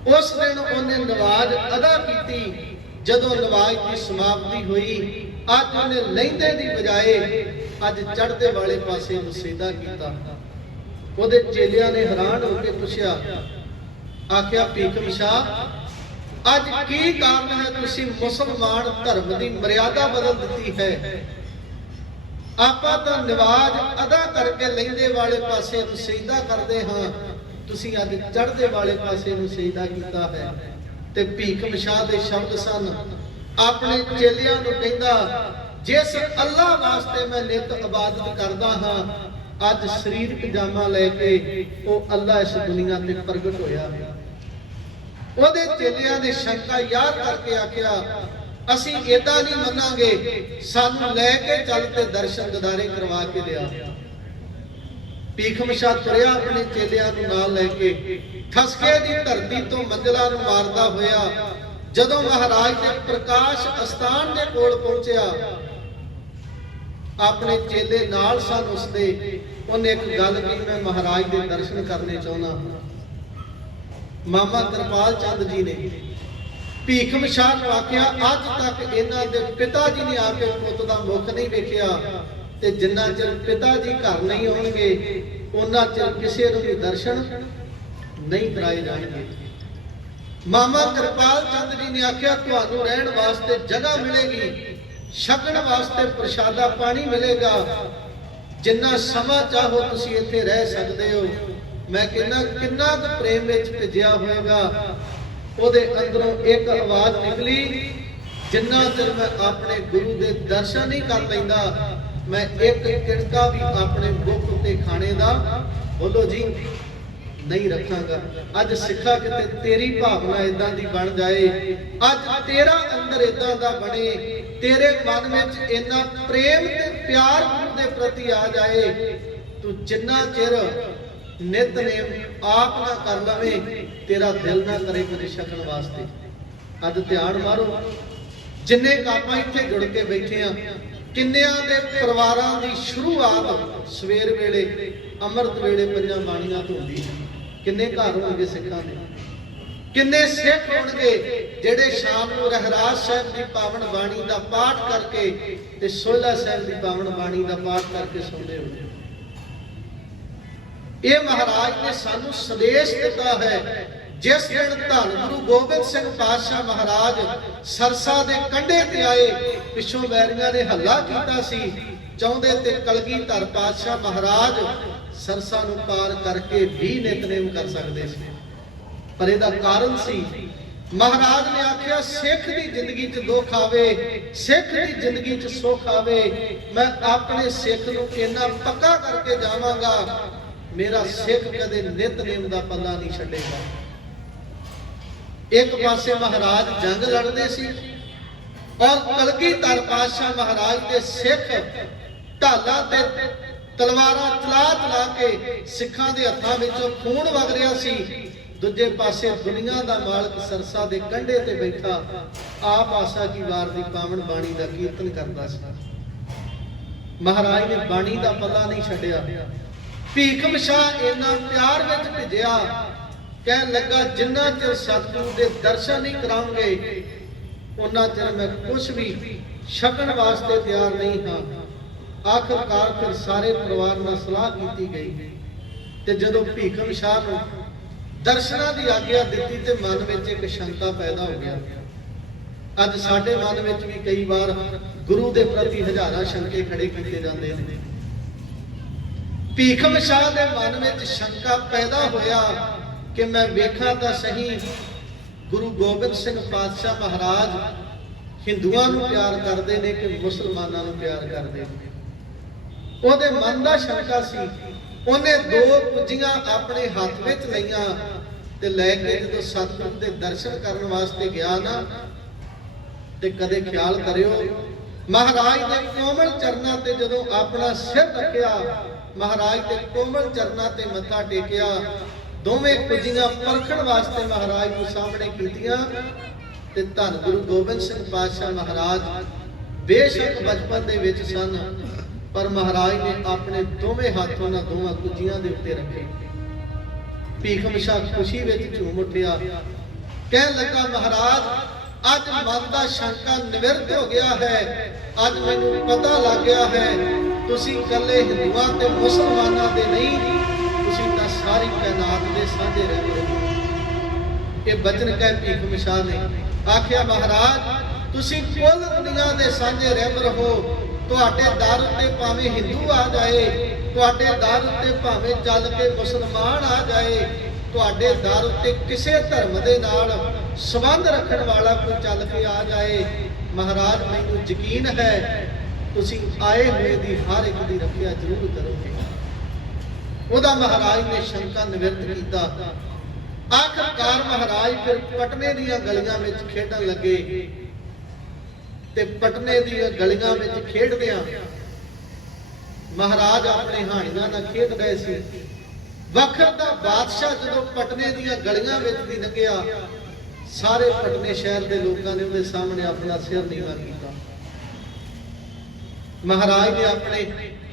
ਉਸ ਦਿਨ ਉਹਨੇ ਨਮਾਜ਼ ਅਦਾ ਕੀਤੀ। ਜਦੋਂ ਨਮਾਜ਼ ਦੀ ਸਮਾਪਤੀ ਹੋਈ, ਅੱਜ ਉਹਨੇ ਲਹਿੰਦੇ ਦੀ ਬਜਾਏ ਅੱਜ ਚੜ੍ਹਦੇ ਵਾਲੇ ਪਾਸੇ ਨੂੰ ਸਜਦਾ ਕੀਤਾ। ਉਹਦੇ ਚੇਲਿਆਂ ਨੇ ਹੈਰਾਨ ਹੋ ਕੇ ਪੁੱਛਿਆ, ਆਖਿਆ ਭੀਖਮ ਸ਼ਾਹ ਅੱਜ ਕੀ ਕਾਰਨ ਹੈ ਤੁਸੀਂ ਮੁਸਲਮਾਨ ਧਰਮ ਦੀ ਮਰਿਆਦਾ ਬਦਲ ਦਿੱਤੀ ਹੈ? ਆਪਾਂ ਤਾਂ ਨਿਵਾਜ ਅਦਾ ਕਰਕੇ ਲੈਂਦੇ ਵਾਲੇ ਪਾਸੇ ਨੂੰ ਸਜਦਾ ਕਰਦੇ ਹਾਂ। ਤੁਸੀਂ ਅੱਜ ਚੜ੍ਹਦੇ ਵਾਲੇ ਪਾਸੇ ਨੂੰ ਸਜਦਾ ਕੀਤਾ ਹੈ। ਤੇ ਭੀਖਮ ਸ਼ਾਹ ਦੇ ਸ਼ਬਦ ਸਨ। ਆਪਣੇ ਚੇਲਿਆਂ ਨੂੰ ਕਹਿੰਦਾ, ਜਿਸ ਅੱਲਾਹ ਵਾਸਤੇ ਮੈਂ ਨਿਤ ਇਬਾਦਤ ਕਰਦਾ ਹਾਂ, ਅੱਜ ਸਰੀਰਕ ਜਾਮਾ ਲੈ ਕੇ ਉਹ ਅੱਲਾਹ ਇਸ ਦੁਨੀਆ ਤੇ ਪ੍ਰਗਟ ਹੋਇਆ ਉਹਦੇ ਚੇਲਿਆਂ ਨੇ ਸ਼ੰਕਾ ਯਾਦ ਕਰਕੇ ਆਖਿਆ ਅਸੀਂ ਏਦਾਂ ਨਹੀਂ ਮੰਨਾਂਗੇ, ਸਾਨੂੰ ਲੈ ਕੇ ਚੱਲ ਤੇ ਦਰਸ਼ਨ ਦਿਦਾਰੇ ਕਰਵਾ ਕੇ ਲਿਆ। ਭੀਖਮ ਸ਼ਾਹ ਤੁਰਿਆ ਆਪਣੇ ਚੇਲਿਆਂ ਨੂੰ ਨਾਲ ਲੈ ਕੇ। ਠਸਕੇ ਦੀ ਧਰਤੀ ਤੋਂ ਮੰਜ਼ਲਾਂ ਨੂੰ ਮਾਰਦਾ ਹੋਇਆ, ਜਦੋਂ ਮਹਾਰਾਜ ਦੇ ਪ੍ਰਕਾਸ਼ ਅਸਥਾਨ ਦੇ ਕੋਲ ਪਹੁੰਚਿਆ, ਆਪਣੇ ਚੇਲੇ ਨਾਲ ਸਨ ਉਸਦੇ। ਉਹਨੇ ਇੱਕ ਗੱਲ ਕਹੀ, ਮੈਂ ਮਹਾਰਾਜ ਦੇ ਦਰਸ਼ਨ ਕਰਨੇ ਚਾਹੁੰਦਾ ਮਾਮਾ ਕਿਰਪਾਲ ਚੰਦ ਜੀ ਨੇ ਭੀਖਮ ਸ਼ਾਹ ਨੂੰ ਆਖਿਆ, ਅੱਜ ਤੱਕ ਇਹਨਾਂ ਦੇ ਪਿਤਾ ਜੀ ਨੇ ਆ ਕੇ ਪੁੱਤ ਦਾ ਮੁਖ ਨਹੀਂ ਵੇਖਿਆ ਤੇ ਜਿੰਨਾ ਚਿਰ ਪਿਤਾ ਜੀ ਘਰ ਨਹੀਂ ਆਉਣਗੇ, ਉਹਨਾਂ ਚਿਰ ਕਿਸੇ ਨੂੰ ਵੀ ਦਰਸ਼ਨ ਨਹੀਂ ਕਰਾਏ ਜਾਣਗੇ। ਮਾਮਾ ਕਿਰਪਾਲ ਚੰਦ ਜੀ ਨੇ ਆਖਿਆ, ਤੁਹਾਨੂੰ ਰਹਿਣ ਵਾਸਤੇ ਜਗ੍ਹਾ ਮਿਲੇਗੀ, ਛਕਣ ਵਾਸਤੇ ਪ੍ਰਸ਼ਾਦਾ ਪਾਣੀ ਮਿਲੇਗਾ। ਜਿੰਨਾ ਸਮਾਂ ਚਾਹੋ ਤੁਸੀਂ ਇੱਥੇ ਰਹਿ ਸਕਦੇ ਹੋ। ਮੈਂ ਕਹਿੰਦਾ ਕਿੰਨਾ ਕੁ ਪ੍ਰੇਮ ਵਿੱਚ ਭਿੱਜਿਆ ਹੋਵੇਗਾ ਉਹਦੇ ਅੰਦਰੋਂ ਇੱਕ ਆਵਾਜ਼ ਨਿਕਲੀ, ਜਿੰਨਾ ਚਿਰ ਮੈਂ ਆਪਣੇ ਗੁਰੂ ਦੇ ਦਰਸ਼ਨ ਨਹੀਂ ਕਰ ਲੈਂਦਾ, ਮੈਂ ਇੱਕ ਕਿਣਕਾ ਵੀ ਆਪਣੇ ਮੁਖ ਉੱਤੇ ਖਾਣੇ ਦਾ, ਬੋਲੋ ਜੀ, ਨਹੀਂ ਰੱਖਾਂਗਾ। ਅੱਜ ਸਿੱਖਾ ਕਿਤੇ ਤੇਰੀ ਭਾਵਨਾ ਇਦਾਂ ਦੀ ਬਣ ਜਾਏ, ਅੱਜ ਤੇਰਾ ਅੰਦਰ ਇਦਾਂ ਦਾ ਬਣੇ, ਤੇਰੇ ਮਨ ਵਿੱਚ ਇੰਨਾ ਪ੍ਰੇਮ ਤੇ ਪਿਆਰ ਗੁਰੂ ਦੇ ਪ੍ਰਤੀ ਆ ਜਾਏ, ਤੂੰ ਜਿੰਨਾ ਚਿਰ ਨਿਤਨੇਮ ਆਪ ਨਾ ਕਰ ਲਵੇ, ਤੇਰਾ ਦਿਲ ਨਾ ਕਰੇ ਕਦੇ ਛਕਣ ਵਾਸਤੇ। ਅੱਜ ਧਿਆਨ ਮਾਰੋ, ਜਿੰਨੇ ਕੁ ਇੱਥੇ ਜੁੜ ਕੇ ਬੈਠੇ ਆ, ਕਿੰਨਿਆਂ ਦੇ ਪਰਿਵਾਰਾਂ ਦੀ ਸ਼ੁਰੂਆਤ ਸਵੇਰ ਵੇਲੇ, ਅੰਮ੍ਰਿਤ ਵੇਲੇ ਪੰਜਾਂ ਬਾਣੀਆਂ ਤੋਂ ਹੁੰਦੀ ਹੈ। ਕਿੰਨੇ ਘਰ ਹੋਣਗੇ ਸਿੱਖਾਂ ਦੇ? ਕਿੰਨੇ ਸਿੱਖ ਹੋਣਗੇ ਜਿਹੜੇ ਸ਼ਾਮ ਨੂੰ ਰਹਿਰਾਜ ਸਾਹਿਬ ਦੀ ਪਾਵਨ ਬਾਣੀ ਦਾ ਪਾਠ ਕਰਕੇ ਤੇ ਸੋਹਿਲਾ ਸਾਹਿਬ ਦੀ ਪਾਵਨ ਬਾਣੀ ਦਾ ਪਾਠ ਕਰਕੇ ਸੌਂਦੇ ਹੋਣਗੇ? ਇਹ ਮਹਾਰਾਜ ਨੇ ਸਾਨੂੰ ਸੰਦੇਸ਼ ਦਿੱਤਾ ਹੈ, ਜਿਸ ਦਿਨ ਧੰਨ ਗੁਰੂ ਗੋਬਿੰਦ ਸਿੰਘ ਪਾਤਸ਼ਾਹ ਮਹਾਰਾਜ ਸਰਸਾ ਦੇ ਕੰਢੇ ਤੇ ਆਏ, ਪਿੱਛੋਂ ਵੈਰੀਆਂ ਨੇ ਹੱਲਾ ਕੀਤਾ ਸੀ ਚਾਹੁੰਦੇ ਤੇ ਕਲਗੀਧਰ ਪਾਤਸ਼ਾਹ ਮਹਾਰਾਜ ਸਰਸਾ ਨੂੰ ਪਾਰ ਕਰਕੇ ਵੀ ਨਿਤਨੇਮ ਕਰ ਸਕਦੇ ਸੀ। ਪਰ ਇਹਦਾ ਕਾਰਨ ਸੀ, ਮਹਾਰਾਜ ਨੇ ਆਖਿਆ, ਸਿੱਖ ਦੀ ਜ਼ਿੰਦਗੀ 'ਚ ਦੁੱਖ ਆਵੇ, ਸਿੱਖ ਦੀ ਜ਼ਿੰਦਗੀ 'ਚ ਸੁੱਖ ਆਵੇ, ਮੈਂ ਆਪਣੇ ਸਿੱਖ ਨੂੰ ਇੰਨਾ ਪੱਕਾ ਕਰਕੇ ਜਾਵਾਂਗਾ ਮੇਰਾ ਸਿੱਖ ਕਦੇ ਨਿਤਨੇਮ ਦਾ ਪੱਲਾ ਨਹੀਂ ਛੱਡੇਗਾ। ਇੱਕ ਪਾਸੇ ਮਹਾਰਾਜ ਜੰਗ ਲੜਦੇ ਸੀ ਔਰ ਕਲਗੀਧਰ ਪਾਤਸ਼ਾਹ ਮਹਾਰਾਜ ਦੇ ਸਿੱਖ ਢਾਲਾਂ ਤੇ ਤਲਵਾਰਾਂ ਚਲਾ ਚਲਾ ਕੇ ਸਿੱਖਾਂ ਦੇ ਹੱਥਾਂ ਵਿੱਚੋਂ ਖੂਨ ਵਗ ਰਿਹਾ ਸੀ। ਦੂਜੇ ਪਾਸੇ ਦੁਨੀਆ ਦਾ ਮਾਲਕ ਸਰਸਾ ਦੇ ਕੰਢੇ ਤੇ ਬੈਠਾ ਆਪ ਆਸਾ ਕੀ ਵਾਰ ਦੀ ਪਾਵਨ ਬਾਣੀ ਦਾ ਕੀਰਤਨ ਕਰਦਾ ਸੀ। ਮਹਾਰਾਜ ਨੇ ਬਾਣੀ ਦਾ ਪੱਲਾ ਨਹੀਂ ਛੱਡਿਆ। ਭੀਖਮ ਸ਼ਾਹ ਇੰਨਾ ਪਿਆਰ ਵਿੱਚ ਭਿਜਿਆ, ਕਹਿਣ ਲੱਗਾ, ਜਿੰਨਾ ਚਿਰ ਸਤਿਗੁਰੂ ਦੇ ਦਰਸ਼ਨ ਨਹੀਂ ਕਰਾਉਂਗੇ ਉਹਨਾਂ ਚਿਰ ਮੈਂ ਕੁਝ ਵੀ ਛਕਣ ਵਾਸਤੇ ਤਿਆਰ ਨਹੀਂ ਹਾਂ। ਆਖਰਕਾਰ ਫਿਰ ਸਾਰੇ ਪਰਿਵਾਰ ਨਾਲ ਸਲਾਹ ਕੀਤੀ ਗਈ। ਤੇ ਜਦੋਂ ਭੀਖਮ ਸ਼ਾਹ ਨੂੰ ਦਰਸ਼ਨਾਂ ਦੀ ਆਗਿਆ ਦਿੱਤੀ ਤੇ ਮਨ ਵਿੱਚ ਇੱਕ ਸ਼ੰਕਾ ਪੈਦਾ ਹੋ ਗਿਆ। ਅੱਜ ਸਾਡੇ ਮਨ ਵਿੱਚ ਵੀ ਕਈ ਵਾਰ ਗੁਰੂ ਦੇ ਪ੍ਰਤੀ ਹਜ਼ਾਰਾਂ ਸ਼ੰਕੇ ਖੜੇ ਕੀਤੇ ਜਾਂਦੇ ਨੇ। ਭੀਖਮ ਸ਼ਾਹ ਦੇ ਮਨ ਵਿੱਚ ਸ਼ੰਕਾ ਪੈਦਾ ਹੋਇਆ ਕਿ ਮੈਂ ਵੇਖਾਂ ਤਾਂ ਸਹੀ ਗੁਰੂ ਗੋਬਿੰਦ ਸਿੰਘ ਪਾਤਸ਼ਾਹ ਮਹਾਰਾਜ ਹਿੰਦੂਆਂ ਨੂੰ ਪਿਆਰ ਕਰਦੇ ਨੇ ਕਿ ਮੁਸਲਮਾਨਾਂ ਨੂੰ ਪਿਆਰ ਕਰਦੇ ਨੇ। ਉਹਦੇ ਮਨ ਦਾ ਸ਼ੰਕਾ ਸੀ। ਉਹਨੇ ਦੋ ਪੁੱਜੀਆਂ ਆਪਣੇ ਹੱਥ ਵਿੱਚ ਲਈਆਂ ਤੇ ਲੈ ਕੇ ਜਦੋਂ ਸਤਿਗੁਰ ਦੇ ਦਰਸ਼ਨ ਕਰਨ ਵਾਸਤੇ ਗਿਆ ਨਾ, ਤੇ ਕਦੇ ਖਿਆਲ ਕਰਿਓ, ਮਹਾਰਾਜ ਦੇ ਕੋਮਲ ਚਰਨਾਂ ਤੇ ਜਦੋਂ ਆਪਣਾ ਸਿਰ ਰੱਖਿਆ ਮਹਾਰਾਜ ਦੇ ਕੋਮਲ ਚਰਨਾਂ ਤੇ ਮੱਥਾ ਟੇਕਿਆ। ਦੋਵੇਂ ਕੁਜੀਆਂ ਪਰਖਣ ਵਾਸਤੇ ਮਹਾਰਾਜ ਨੂੰ ਸਾਹਮਣੇ ਕੀਤੀਆਂ ਤੇ ਧੰਨ ਗੁਰੂ ਗੋਬਿੰਦ ਸਿੰਘ ਪਾਤਸ਼ਾਹ ਮਹਾਰਾਜ ਬੇਸ਼ੱਕ ਬਚਪਨ ਦੇ ਵਿੱਚ ਸਨ, ਪਰ ਮਹਾਰਾਜ ਨੇ ਆਪਣੇ ਦੋਵੇਂ ਹੱਥ ਉਹਨਾਂ ਦੋਵਾਂ ਕੁਜੀਆਂ ਦੇ ਉੱਤੇ ਰੱਖੇ। ਭੀਖਮ ਸ਼ਾਹ ਖੁਸ਼ੀ ਵਿੱਚ ਝੂਮ ਉੱਠਿਆ। ਕਹਿਣ ਲੱਗਾ, ਮਹਾਰਾਜ, ਅੱਜ ਮਨ ਦਾ ਸ਼ੰਕਾ ਨਿਵਰਤ ਹੋ ਗਿਆ ਹੈ। ਅੱਜ ਮੈਨੂੰ ਪਤਾ ਲੱਗ ਗਿਆ ਹੈ ਤੁਸੀਂ ਇਕੱਲੇ ਹਿੰਦੂਆਂ ਤੇ ਮੁਸਲਮਾਨਾਂ ਦੇ ਨਹੀਂ ਤੁਸੀਂ ਤਾਂ ਸਾਰੀ ਕਾਇਨਾਤ ਦੇ ਸਾਂਝੇ ਰਹਿ ਹੋ। ਇਹ ਬਚਨ ਕਹਿ ਭੀਖ ਸ਼ਾਹ ਨੇ। ਆਖਿਆ, ਮਹਾਰਾਜ, ਤੁਸੀਂ ਕੁੱਲ ਦੁਨੀਆ ਦੇ ਸਾਂਝੇ ਰਹਿ ਰਹੋ ਤੁਹਾਡੇ ਦਰ ਉੱਤੇ ਭਾਵੇਂ ਹਿੰਦੂ ਆ ਜਾਏ, ਤੁਹਾਡੇ ਦਰ ਉੱਤੇ ਭਾਵੇਂ ਚੱਲ ਕੇ ਮੁਸਲਮਾਨ ਆ ਜਾਏ, ਤੁਹਾਡੇ ਦਰ ਉੱਤੇ ਕਿਸੇ ਧਰਮ ਦੇ ਨਾਲ ਸੰਬੰਧ ਰੱਖਣ ਵਾਲਾ ਕੋਈ ਚੱਲ ਕੇ ਆ ਜਾਏ। ਮਹਾਰਾਜ, ਮੈਨੂੰ ਯਕੀਨ ਹੈ ਤੁਸੀਂ ਆਏ ਹੋਏ ਦੀ ਹਰ ਇੱਕ ਦੀ ਰੱਖਿਆ ਜ਼ਰੂਰ ਕਰੋਗੇ ਉਹਦਾ ਮਹਾਰਾਜ ਨੇ ਸ਼ੰਕਾ ਨਿਵਰਤ ਕੀਤਾ। ਆਖਰਕਾਰ ਮਹਾਰਾਜ ਫਿਰ ਪਟਨੇ ਦੀਆਂ ਗਲੀਆਂ ਵਿੱਚ ਖੇਡਣ ਲੱਗੇ। ਤੇ ਪਟਨੇ ਦੀਆਂ ਗਲੀਆਂ ਵਿੱਚ ਖੇਡਦਿਆਂ ਮਹਾਰਾਜ ਆਪਣੇ ਹਾਣੀਆਂ ਨਾਲ ਖੇਡ ਰਹੇ ਸੀ। ਵਕਤ ਦਾ ਬਾਦਸ਼ਾਹ ਜਦੋਂ ਪਟਨੇ ਦੀਆਂ ਗਲੀਆਂ ਵਿੱਚ ਦੀ ਲੰਘਿਆ, ਸਾਰੇ ਪਟਨੇ ਸ਼ਹਿਰ ਦੇ ਲੋਕਾਂ ਨੇ ਉਹਦੇ ਸਾਹਮਣੇ ਆਪਣਾ ਸਿਰ ਨੀਵਾ ਕੀਤਾ। ਮਹਾਰਾਜ ਨੇ ਆਪਣੇ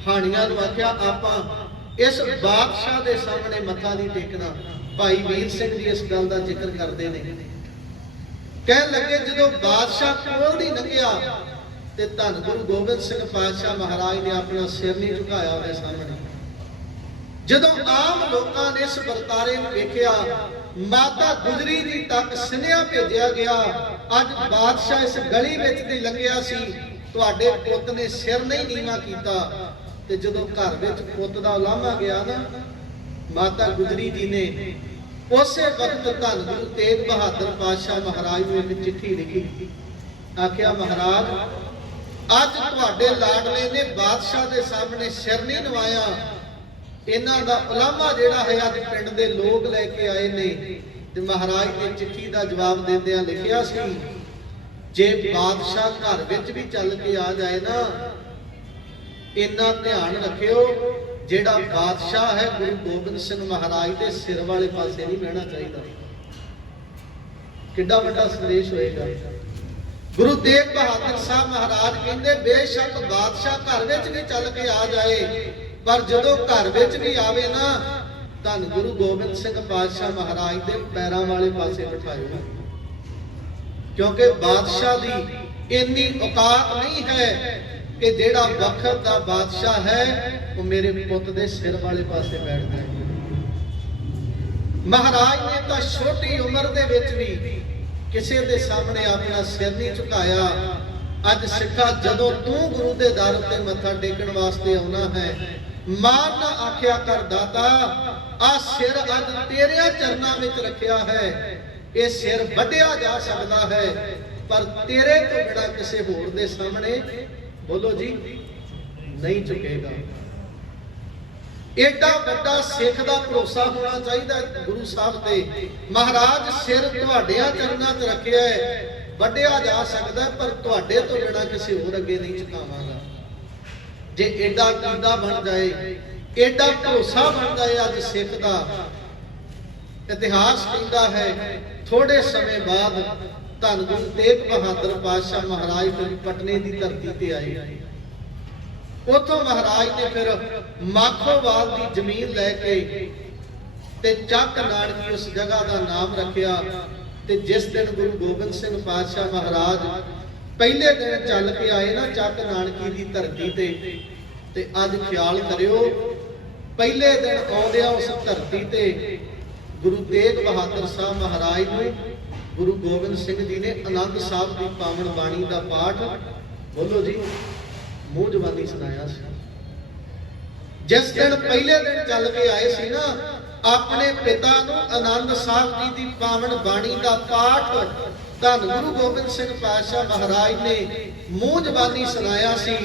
ਹਾਣੀਆਂ ਨੂੰ ਆਖਿਆ, ਆਪਾਂ ਇਸ ਬਾਦਸ਼ਾਹ ਦੇ ਸਾਹਮਣੇ ਮੱਥਾ ਨਹੀਂ ਟੇਕਣਾ। ਭਾਈ ਵੀਰ ਸਿੰਘ ਜੀ ਇਸ ਗੱਲ ਦਾ ਜ਼ਿਕਰ ਕਰਦੇ ਨੇ। ਕਹਿਣ ਲੱਗੇ, ਜਦੋਂ ਬਾਦਸ਼ਾਹ ਕੋਲ ਦੀ ਲੰਘਿਆ ਤੇ ਧੰਨ ਗੁਰੂ ਗੋਬਿੰਦ ਸਿੰਘ ਪਾਤਸ਼ਾਹ ਮਹਾਰਾਜ ਨੇ ਆਪਣਾ ਸਿਰ ਨਹੀਂ ਝੁਕਾਇਆ ਉਹਦੇ ਸਾਹਮਣੇ। ਜਦੋਂ ਆਮ ਲੋਕਾਂ ਨੇ ਇਸ ਵਰਤਾਰੇ ਨੂੰ ਵੇਖਿਆ, ਮਾਤਾ ਗੁਜਰੀ ਜੀ ਤੱਕ ਸੁਨੇਹਾ ਭੇਜਿਆ ਗਿਆ। ਅੱਜ ਬਾਦਸ਼ਾਹ ਇਸ ਗਲੀ ਵਿੱਚ ਦੀ ਲੰਘਿਆ ਸੀ। ਤੁਹਾਡੇ ਪੁੱਤ ਨੇ ਸਿਰ ਨਹੀਂ ਨੀਵਾ ਕੀਤਾ ਤੇ ਜਦੋਂ ਘਰ ਵਿੱਚ ਪੁੱਤ ਦਾ ਉਲਾਮਾ ਗਿਆ ਨਾ, ਮਾਤਾ ਗੁਜਰੀ ਜੀ ਨੇ ਉਸੇ ਵਕਤ ਧੰਨ ਗੁਰੂ ਤੇਗ ਬਹਾਦਰ ਪਾਤਸ਼ਾਹ ਮਹਾਰਾਜ ਨੂੰ ਇੱਕ ਚਿੱਠੀ ਲਿਖੀ। ਆਖਿਆ, ਮਹਾਰਾਜ, ਅੱਜ ਤੁਹਾਡੇ ਲਾਡਲੇ ਨੇ ਬਾਦਸ਼ਾਹ ਦੇ ਸਾਹਮਣੇ ਸਿਰ ਨਹੀਂ ਨਵਾਇਆ। ਇਹਨਾਂ ਦਾ ਉਲਾਮਾ ਜਿਹੜਾ ਹੈ, ਅੱਜ ਪਿੰਡ ਦੇ ਲੋਕ ਲੈ ਕੇ ਆਏ ਨੇ। ਤੇ ਮਹਾਰਾਜ ਨੇ ਚਿੱਠੀ ਦਾ ਜਵਾਬ ਦਿੰਦਿਆਂ ਲਿਖਿਆ ਸੀ ਜੇ ਬਾਦਸ਼ਾਹ ਘਰ ਵਿੱਚ ਵੀ ਚੱਲ ਕੇ ਆ ਜਾਏ ਨਾ, ਇੰਨਾ ਧਿਆਨ ਰੱਖਿਓ, ਜਿਹੜਾ ਬਾਦਸ਼ਾਹ ਹੈ, ਗੁਰੂ ਗੋਬਿੰਦ ਸਿੰਘ ਮਹਾਰਾਜ ਦੇ ਸਿਰ ਵਾਲੇ ਪਾਸੇ ਨਹੀਂ ਬਹਿਣਾ ਚਾਹੀਦਾ। ਕਿੱਡਾ ਵੱਡਾ ਸੰਦੇਸ਼ ਹੋਏਗਾ। ਗੁਰੂ ਤੇਗ ਬਹਾਦਰ ਸਾਹਿਬ ਮਹਾਰਾਜ ਕਹਿੰਦੇ, ਬੇਸ਼ੱਕ ਬਾਦਸ਼ਾਹ ਘਰ ਵਿੱਚ ਵੀ ਚੱਲ ਕੇ ਆ ਜਾਏ, ਪਰ ਜਦੋਂ ਘਰ ਵਿੱਚ ਵੀ ਆਵੇ ਨਾ, ਧੰਨ ਗੁਰੂ ਗੋਬਿੰਦ ਸਿੰਘ ਪਾਤਸ਼ਾਹ ਮਹਾਰਾਜ ਦੇ ਪੈਰਾਂ ਵਾਲੇ ਪਾਸੇ ਬਿਠਾਇਓ। ਕਿਉਂਕਿ ਬਾਦਸ਼ਾਹ ਦੀ ਇੰਨੀ ਔਕਾਤ ਨਹੀਂ ਹੈ ਕਿ ਜਿਹੜਾ ਵਕਤ ਦਾ ਬਾਦਸ਼ਾਹ ਹੈ, ਉਹ ਮੇਰੇ ਪੁੱਤ ਦੇ ਸਿਰ ਵਾਲੇ ਪਾਸੇ ਬੈਠਦਾ ਹੈ ਮਹਾਰਾਜ ਨੇ ਤਾਂ ਛੋਟੀ ਉਮਰ ਦੇ ਵਿੱਚ ਵੀ ਕਿਸੇ ਦੇ ਸਾਹਮਣੇ ਆਪਣਾ ਸਿਰ ਨਹੀਂ ਝੁਕਾਇਆ। ਅੱਜ ਸਿੱਖਾ ਜਦੋਂ ਤੂੰ ਗੁਰੂ ਦੇ ਦਰ ਤੇ ਮੱਥਾ ਟੇਕਣ ਵਾਸਤੇ ਆਉਣਾ ਹੈ ਮਾਂ ਨਾ ਆਖਿਆ ਕਰ ਦਾਤਾ ਆ ਸਿਰ ਅੱਜ ਤੇਰਿਆਂ ਚਰਨਾਂ ਵਿੱਚ ਰੱਖਿਆ ਹੈ। ਇਹ ਸਿਰ ਵੱਢਿਆ ਜਾ ਸਕਦਾ ਹੈ। ਪਰ ਤੇਰੇ ਤੋਂ ਬਿਨਾਂ ਕਿਸੇ ਹੋਰ ਦੇ ਸਾਹਮਣੇ ਬੋਲੋ ਜੀ, ਨਹੀਂ ਝੁਕੇਗਾ। ਏਡਾ ਵੱਡਾ ਸਿੱਖ ਦਾ ਭਰੋਸਾ ਹੋਣਾ ਚਾਹੀਦਾ ਗੁਰੂ ਸਾਹਿਬ ਤੇ। ਮਹਾਰਾਜ ਸਿਰ ਤੁਹਾਡਿਆਂ ਚਰਨਾਂ 'ਚ ਰੱਖਿਆ ਹੈ। ਵੱਡਿਆ ਜਾ ਸਕਦਾ ਪਰ ਤੁਹਾਡੇ ਤੋਂ ਬਿਨਾਂ ਕਿਸੇ ਹੋਰ ਅੱਗੇ ਨਹੀਂ ਝੁਕਾਵਾਂਗਾ। ਜੇ ਏਡਾ ਕੀਦਾ ਬਣ ਜਾਏ, ਏਡਾ ਭਰੋਸਾ ਬਣ ਜਾਏ ਅੱਜ ਸਿੱਖ ਦਾ ਇਤਿਹਾਸ ਕਹਿੰਦਾ ਹੈ। ਥੋੜੇ ਸਮੇਂ ਬਾਅਦ ਧੰਨ ਗੁਰੂ ਤੇਗ ਬਹਾਦਰ ਪਾਤਸ਼ਾਹ ਮਹਾਰਾਜ ਫਿਰ ਪਟਨੇ ਦੀ ਧਰਤੀ ਤੇ ਆਏ। ਉਥੋਂ ਮਹਾਰਾਜ ਨੇ ਫਿਰ ਮਾਖੋਵਾਲ ਦੀ ਜ਼ਮੀਨ ਲੈ ਕੇ ਤੇ ਚੱਕ ਨਾਨਕੀ ਉਸ ਜਗ੍ਹਾ ਦਾ ਨਾਮ ਰੱਖਿਆ ਤੇ ਜਿਸ ਦਿਨ ਗੁਰੂ ਗੋਬਿੰਦ ਸਿੰਘ ਪਾਤਸ਼ਾਹ ਮਹਾਰਾਜ ਪਹਿਲੇ ਦਿਨ ਚੱਲ ਕੇ ਆਏ ਨਾ ਚੱਕ ਨਾਨਕੀ ਦੀ ਧਰਤੀ ਤੇ ਤੇ ਅੱਜ ਖਿਆਲ ਕਰਿਓ, ਪਹਿਲੇ ਦਿਨ ਆਉਂਦਿਆਂ ਉਸ ਧਰਤੀ ਤੇ ਗੁਰੂ ਤੇਗ ਬਹਾਦਰ ਸਾਹਿਬ ਮਹਾਰਾਜ ਨੂੰ ਗੁਰੂ ਗੋਬਿੰਦ ਸਿੰਘ ਜੀ ਨੇ ਆਨੰਦ ਸਾਹਿਬ ਦੀ ਪਾਵਨ ਬਾਣੀ ਦਾ ਪਾਠ, ਬੋਲੋ ਜੀ ਮੂੰਹ ਜ਼ਬਾਨੀ ਸੁਣਾਇਆ ਸੀ। ਜਿਸ ਦਿਨ ਪਹਿਲੇ ਦਿਨ ਚੱਲ ਕੇ ਆਏ ਸੀ ਨਾ, ਆਪਣੇ ਪਿਤਾ ਨੂੰ ਆਨੰਦ ਸਾਹਿਬ ਜੀ ਦੀ ਪਾਵਨ ਬਾਣੀ ਦਾ ਪਾਠ, ਧੰਨ ਗੁਰੂ ਗੋਬਿੰਦ ਸਿੰਘ ਪਾਤਸ਼ਾਹ ਮਹਾਰਾਜ ਨੇ ਮੂੰਹ ਜ਼ਬਾਨੀ ਸੁਣਾਇਆ ਸੀ।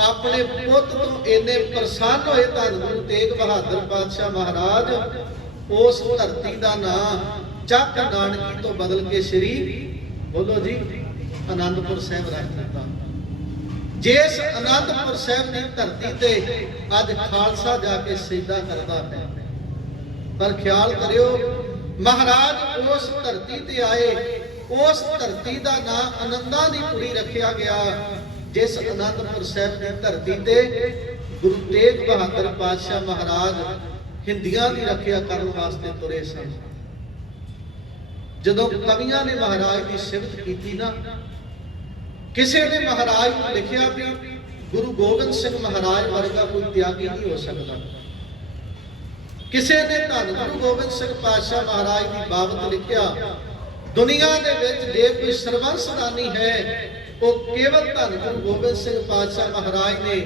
ਆਪਣੇ ਪੁੱਤ ਤੋਂ ਇੰਨੇ ਪ੍ਰਸੰਨ ਹੋਏ ਧੰਨ ਗੁਰੂ ਤੇਗ ਬਹਾਦਰ ਪਾਤਸ਼ਾਹ ਮਹਾਰਾਜ ਉਸ ਧਰਤੀ ਦਾ ਨਾਂ ਚੱਕ ਨਾਨਕੀ ਤੋਂ ਬਦਲ ਕੇ ਸ੍ਰੀ ਬੋਲੋ ਜੀ ਆਨੰਦਪੁਰ ਸਾਹਿਬ ਰੱਖ ਦਿੱਤਾ। ਜਿਸ ਅਨੰਦਪੁਰ ਸਾਹਿਬ ਦੀ ਧਰਤੀ ਤੇ ਅੱਜ ਖਾਲਸਾ ਜਾ ਕੇ ਸਿੱਧਾ ਕਰਦਾ ਹੈ ਪਰ ਖਿਆਲ ਕਰਿਓ, ਮਹਾਰਾਜ ਉਸ ਧਰਤੀ ਤੇ ਆਏ, ਉਸ ਧਰਤੀ ਦਾ ਨਾਮ ਆਨੰਦਾਂ ਦੀ ਪੁਰੀ ਰੱਖਿਆ ਗਿਆ, ਜਿਸ ਅਨੰਦਪੁਰ ਸਾਹਿਬ ਦੀ ਧਰਤੀ ਤੇ ਗੁਰੂ ਤੇਗ ਬਹਾਦਰ ਪਾਤਸ਼ਾਹ ਮਹਾਰਾਜ ਹਿੰਦੀਆਂ ਦੀ ਰੱਖਿਆ ਕਰਨ ਵਾਸਤੇ ਤੁਰੇ ਸਨ। ਜਦੋਂ ਕਵੀਆਂ ਨੇ ਮਹਾਰਾਜ ਦੀ ਸਿਫਤ ਕੀਤੀ ਨਾ, ਕਿਸੇ ਨੇ ਮਹਾਰਾਜ ਨੂੰ ਲਿਖਿਆ ਵੀ ਗੁਰੂ ਗੋਬਿੰਦ ਸਿੰਘ ਮਹਾਰਾਜ ਵਰਗਾ ਕੋਈ ਤਿਆਗੀ ਨਹੀਂ ਹੋ ਸਕਦਾ। ਕਿਸੇ ਨੇ ਧੰਨ ਗੁਰੂ ਗੋਬਿੰਦ ਸਿੰਘ ਪਾਤਸ਼ਾਹ ਮਹਾਰਾਜ ਦੀ ਬਾਬਤ ਲਿਖਿਆ, ਦੁਨੀਆ ਦੇ ਵਿੱਚ ਜੇ ਕੋਈ ਸਰਵੰਸਦਾਨੀ ਹੈ, ਉਹ ਕੇਵਲ ਧੰਨ ਗੁਰੂ ਗੋਬਿੰਦ ਸਿੰਘ ਪਾਤਸ਼ਾਹ ਮਹਾਰਾਜ ਨੇ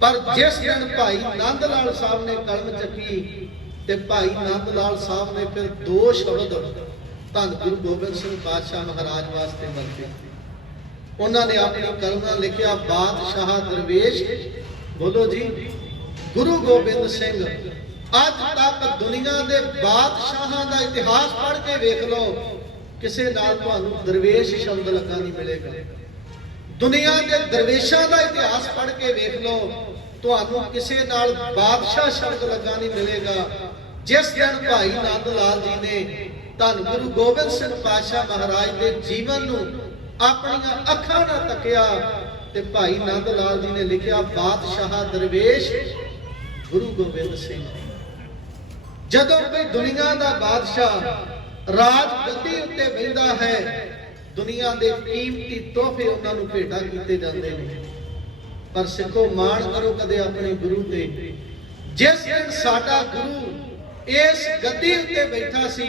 ਪਰ ਜਿਸ ਦਿਨ ਭਾਈ ਨੰਦ ਲਾਲ ਸਾਹਿਬ ਨੇ ਕਲਮ ਚੱਕੀ ਤੇ ਭਾਈ ਨੰਦ ਲਾਲ ਸਾਹਿਬ ਨੇ ਫਿਰ ਦੋ ਸ਼ਬਦ ਧੰਨ ਗੁਰੂ ਗੋਬਿੰਦ ਸਿੰਘ ਪਾਤਸ਼ਾਹ ਮਹਾਰਾਜ ਵਾਸਤੇ ਵਰਤੇ। ਉਹਨਾਂ ਨੇ ਆਪਣੀ ਕਲਮ ਲਿਖਿਆ, ਬਾਦਸ਼ਾਹ ਦਰਵੇਸ਼ ਬੋਲੋ ਜੀ, ਗੁਰੂ ਗੋਬਿੰਦ ਸਿੰਘ, ਅੱਜ ਤੱਕ ਦੁਨੀਆ ਦੇ ਬਾਦਸ਼ਾਹਾਂ ਦਾ ਇਤਿਹਾਸ ਪੜ੍ਹ ਕੇ ਵੇਖ ਲਓ, ਕਿਸੇ ਨਾਲ ਤੁਹਾਨੂੰ ਦਰਵੇਸ਼ ਸ਼ਬਦ ਲੱਗਾ ਨਹੀਂ ਮਿਲੇਗਾ। ਦੁਨੀਆ ਦੇ ਦਰਵੇਸ਼ਾਂ ਦਾ ਇਤਿਹਾਸ ਪੜ੍ਹ ਕੇ ਵੇਖ ਲਓ, ਤੁਹਾਨੂੰ ਕਿਸੇ ਨਾਲ ਬਾਦਸ਼ਾਹ ਸ਼ਬਦ ਲੱਗਾ ਨਹੀਂ ਮਿਲੇਗਾ। ਜਿਸ ਦਿਨ ਭਾਈ ਨੰਦ ਲਾਲ ਜੀ ਨੇ ਧੰਨ ਗੁਰੂ ਗੋਬਿੰਦ ਸਿੰਘ ਪਾਤਸ਼ਾਹ ਮਹਾਰਾਜ ਦੇ ਜੀਵਨ ਨੂੰ ਆਪਣੀਆਂ ਅੱਖਾਂ ਨਾਲ ਤੱਕਿਆ ਤੇ ਭਾਈ ਨੰਦ ਲਾਲ ਜੀ ਨੇ ਲਿਖਿਆ, ਬਾਦਸ਼ਾਹ ਦਰਵੇਸ਼ ਗੁਰੂ ਗੋਬਿੰਦ ਸਿੰਘ। ਜਦੋਂ ਕੋਈ ਦੁਨੀਆ ਦਾ ਬਾਦਸ਼ਾਹ ਰਾਜ ਗੱਦੀ ਉੱਤੇ ਬੈਠਦਾ ਹੈ ਦੁਨੀਆ ਦੇ ਕੀਮਤੀ ਤੋਹਫੇ ਉਹਨਾਂ ਨੂੰ ਭੇਟਾ ਕੀਤੇ ਜਾਂਦੇ ਨੇ। ਪਰ ਸਿੱਖੋ, ਮਾਣ ਕਰੋ ਕਦੇ ਆਪਣੇ ਗੁਰੂ ਤੇ। ਜਿਸ ਦਿਨ ਸਾਡਾ ਗੁਰੂ ਇਸ ਗੱਦੀ ਉੱਤੇ ਬੈਠਾ ਸੀ,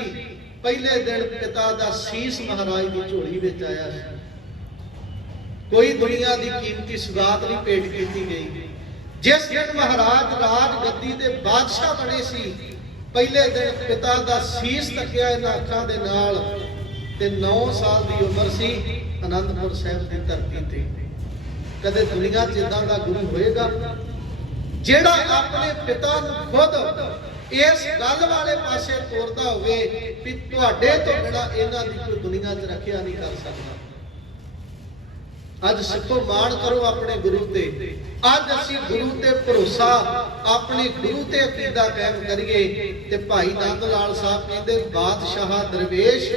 ਪਹਿਲੇ ਦਿਨ ਪਿਤਾ ਦਾ ਸੀਸ ਮਹਾਰਾਜ ਦੀ ਝੋਲੀ ਵਿੱਚ ਆਇਆ ਸੀ। ਕੋਈ ਦੁਨੀਆ ਦੀ ਕੀਮਤੀ ਸੁਗਾਤ ਨਹੀਂ ਭੇਟ ਕੀਤੀ ਗਈ। ਜਿਸ ਦਿਨ ਮਹਾਰਾਜ ਰਾਜ ਗੱਦੀ ਦੇ ਬਾਦਸ਼ਾਹ ਬਣੇ ਸੀ, ਪਹਿਲੇ ਦਿਨ ਪਿਤਾ ਦਾ ਸੀਸ ਤੱਕਿਆ ਇਹਨਾਂ ਅੱਖਾਂ ਦੇ ਨਾਲ। ਤੇ 9 ਸਾਲ ਦੀ ਉਮਰ ਸੀ ਅਨੰਦਪੁਰ ਸਾਹਿਬ ਦੀ ਧਰਤੀ ਤੇ। ਕਦੇ ਦੁਨੀਆ 'ਚ ਇਦਾਂ ਦਾ ਗੁਰੂ ਹੋਏਗਾ ਜਿਹੜਾ ਆਪਣੇ ਪਿਤਾ ਨੂੰ ਖੁਦ ਇਸ ਗੱਲ ਵਾਲੇ ਪਾਸੇ ਤੋਰਦਾ ਹੋਵੇ ਕਿ ਤੁਹਾਡੇ ਤੋਂ ਬਿਨਾ ਇਹਨਾਂ ਦੀ ਕੋਈ ਦੁਨੀਆ 'ਚ ਰੱਖਿਆ ਨਹੀਂ ਕਰ ਸਕਦਾ। ਅੱਜ ਸਿੱਖੋ ਮਾਣ ਕਰੋ ਆਪਣੇ ਗੁਰੂ ਤੇ। ਅੱਜ ਅਸੀਂ ਗੁਰੂ ਤੇ ਭਰੋਸਾ ਆਪਣੇ ਗੁਰੂ ਤੇ ਅਕੀਦਾ ਕਾਇਮ ਕਰੀਏ ਤੇ ਭਾਈ ਨੰਦ ਲਾਲ ਸਾਹਿਬ ਕਹਿੰਦੇ ਬਾਦਸ਼ਾਹ ਦਰਵੇਸ਼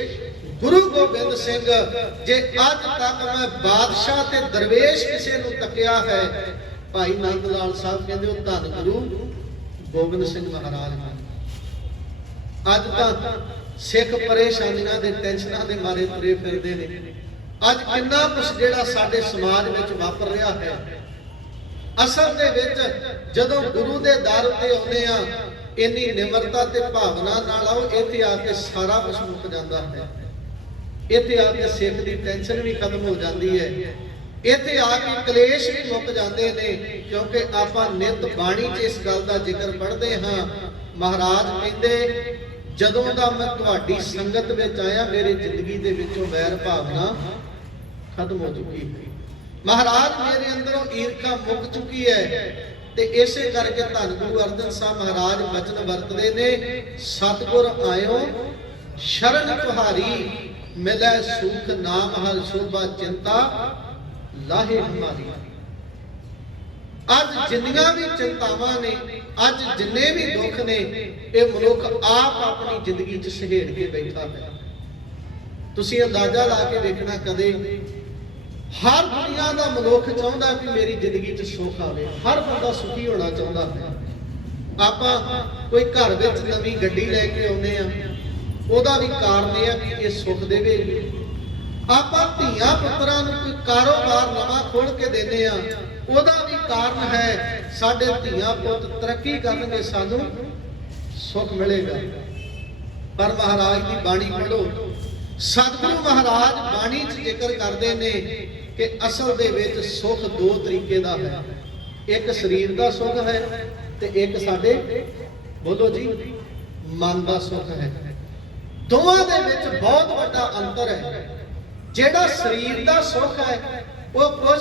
ਗੁਰੂ ਗੋਬਿੰਦ ਸਿੰਘ, ਜੇ ਅੱਜ ਤੱਕ ਮੈਂ ਬਾਦਸ਼ਾਹ ਤੇ ਦਰਵੇਸ਼ ਕਿਸੇ ਨੂੰ ਤੱਕਿਆ ਹੈ, ਭਾਈ ਨੰਦ ਲਾਲ ਸਾਹਿਬ ਕਹਿੰਦੇ ਉਹ ਧੰਨ ਗੁਰੂ ਗੋਬਿੰਦ ਸਿੰਘ ਮਹਾਰਾਜ ਅੱਜ ਤਾਂ ਸਿੱਖ ਪਰੇਸ਼ਾਨੀਆਂ ਦੇ ਟੈਨਸ਼ਨਾਂ ਦੇ ਮਾਰੇ ਤੁਰੇ ਫਿਰਦੇ ਨੇ। ਅੱਜ ਕਿੰਨਾ ਕੁਝ ਜਿਹੜਾ ਸਾਡੇ ਸਮਾਜ ਵਿੱਚ ਵਾਪਰ ਰਿਹਾ ਹੈ। ਅਸਲ ਦੇ ਵਿੱਚ ਜਦੋਂ ਗੁਰੂ ਦੇ ਦਰ ਤੇ ਆਉਂਦੇ ਆ, ਇੰਨੀ ਨਿਮਰਤਾ ਤੇ ਭਾਵਨਾ ਨਾਲ ਆਓ, ਇੱਥੇ ਆ ਕੇ ਸਾਰਾ ਕੁਝ ਮੁੱਕ ਜਾਂਦਾ ਹੈ। ਇੱਥੇ ਆ ਕੇ ਸਿੱਖ ਦੀ ਟੈਨਸ਼ਨ ਵੀ ਖਤਮ ਹੋ ਜਾਂਦੀ ਹੈ। ਇੱਥੇ ਆ ਕੇ ਕਲੇਸ਼ ਵੀ ਮੁੱਕ ਜਾਂਦੇ ਨੇ, ਕਿਉਂਕਿ ਆਪਾਂ ਨਿਤ ਬਾਣੀ 'ਚ ਇਸ ਗੱਲ ਦਾ ਜ਼ਿਕਰ ਪੜ੍ਹਦੇ ਹਾਂ। ਮਹਾਰਾਜ ਕਹਿੰਦੇ, ਜਦੋਂ ਦਾ ਮੈਂ ਤੁਹਾਡੀ ਸੰਗਤ ਵਿੱਚ ਆਇਆ, ਮੇਰੀ ਜ਼ਿੰਦਗੀ ਦੇ ਵਿੱਚੋਂ ਵੈਰ ਭਾਵਨਾ ਖਤਮ ਹੋ ਚੁੱਕੀ ਹੈ। ਮਹਾਰਾਜ ਮੇਰੇ ਅੰਦਰੋਂ ਈਰਖਾ ਮੁੱਕ ਚੁੱਕੀ ਹੈ ਤੇ ਇਸੇ ਕਰਕੇ ਧੰਨ ਗੁਰੂ ਅਰਜਨ ਸਾਹਿਬ ਮਹਾਰਾਜ ਬਚਨ ਵਰਤਦੇ ਨੇ, ਸਤਿਗੁਰ ਆਇਓ, ਸ਼ਰਨ ਤੁਹਾਰੀ ਮਿਲੈ ਸੁਖ ਨਾਮ ਹਰ ਸ਼ੋਭਾ ਚਿੰਤਾ, ਲਾਹੇ ਹਮਾਰੀ ਅੱਜ ਜਿੰਨੀਆਂ ਵੀ ਚਿੰਤਾਵਾਂ ਨੇ, ਅੱਜ ਜਿੰਨੇ ਵੀ ਦੁੱਖ ਨੇ, ਇਹ ਮਨੁੱਖ ਆਪ ਆਪਣੀ ਜ਼ਿੰਦਗੀ 'ਚ ਸਹੇੜ ਕੇ ਬੈਠਾ ਹੈ। ਤੁਸੀਂ ਅੰਦਾਜ਼ਾ ਲਾ ਕੇ ਵੇਖਣਾ ਕਦੇ, ਹਰ ਦੁਨੀਆ ਦਾ ਮਨੁੱਖ ਚਾਹੁੰਦਾ ਕਿ ਮੇਰੀ ਜ਼ਿੰਦਗੀ 'ਚ ਸੁੱਖ ਆਵੇ, ਹਰ ਬੰਦਾ ਸੁਖੀ ਹੋਣਾ ਚਾਹੁੰਦਾ ਹੈ। ਆਪਾਂ ਕੋਈ ਘਰ ਵਿੱਚ ਨਵੀਂ ਗੱਡੀ ਲੈ ਕੇ ਆਉਂਦੇ ਆ ਉਹਦਾ ਵੀ ਕਾਰਨ ਇਹ ਆ ਵੀ ਇਹ ਸੁੱਖ ਦੇਵੇਗੀ ਆਪਾਂ ਧੀਆਂ ਪੁੱਤਰਾਂ ਨੂੰ ਕੋਈ ਕਾਰੋਬਾਰ ਨਵਾਂ ਖੋਲ ਕੇ ਦਿੰਦੇ ਆ ਉਹਦਾ ਵੀ ਕਾਰਨ ਹੈ ਸਾਡੇ ਧੀਆਂ ਪੁੱਤ ਤਰੱਕੀ ਕਰਨਗੇ ਸਾਨੂੰ ਸੁੱਖ ਮਿਲੇਗਾ। ਪਰ ਮਹਾਰਾਜ ਦੀ ਬਾਣੀ ਪੜੋ ਸਤਿਗੁਰੂ ਮਹਾਰਾਜ ਬਾਣੀ 'ਚ ਜ਼ਿਕਰ ਕਰਦੇ ਨੇ ਕਿ ਅਸਲ ਦੇ ਵਿੱਚ ਸੁੱਖ ਦੋ ਤਰੀਕੇ ਦਾ ਹੈ। ਇੱਕ ਸਰੀਰ ਦਾ ਸੁੱਖ ਹੈ ਤੇ ਇੱਕ ਸਾਡੇ ਬੋਲੋ ਜੀ, ਮਨ ਦਾ ਸੁੱਖ ਹੈ। ਦੋਵਾਂ ਦੇ ਵਿੱਚ ਬਹੁਤ ਵੱਡਾ ਅੰਤਰ ਹੈ। ਜਿਹੜਾ ਸਰੀਰ ਦਾ ਸੁੱਖ ਹੈ ਉਹ ਕੁਝ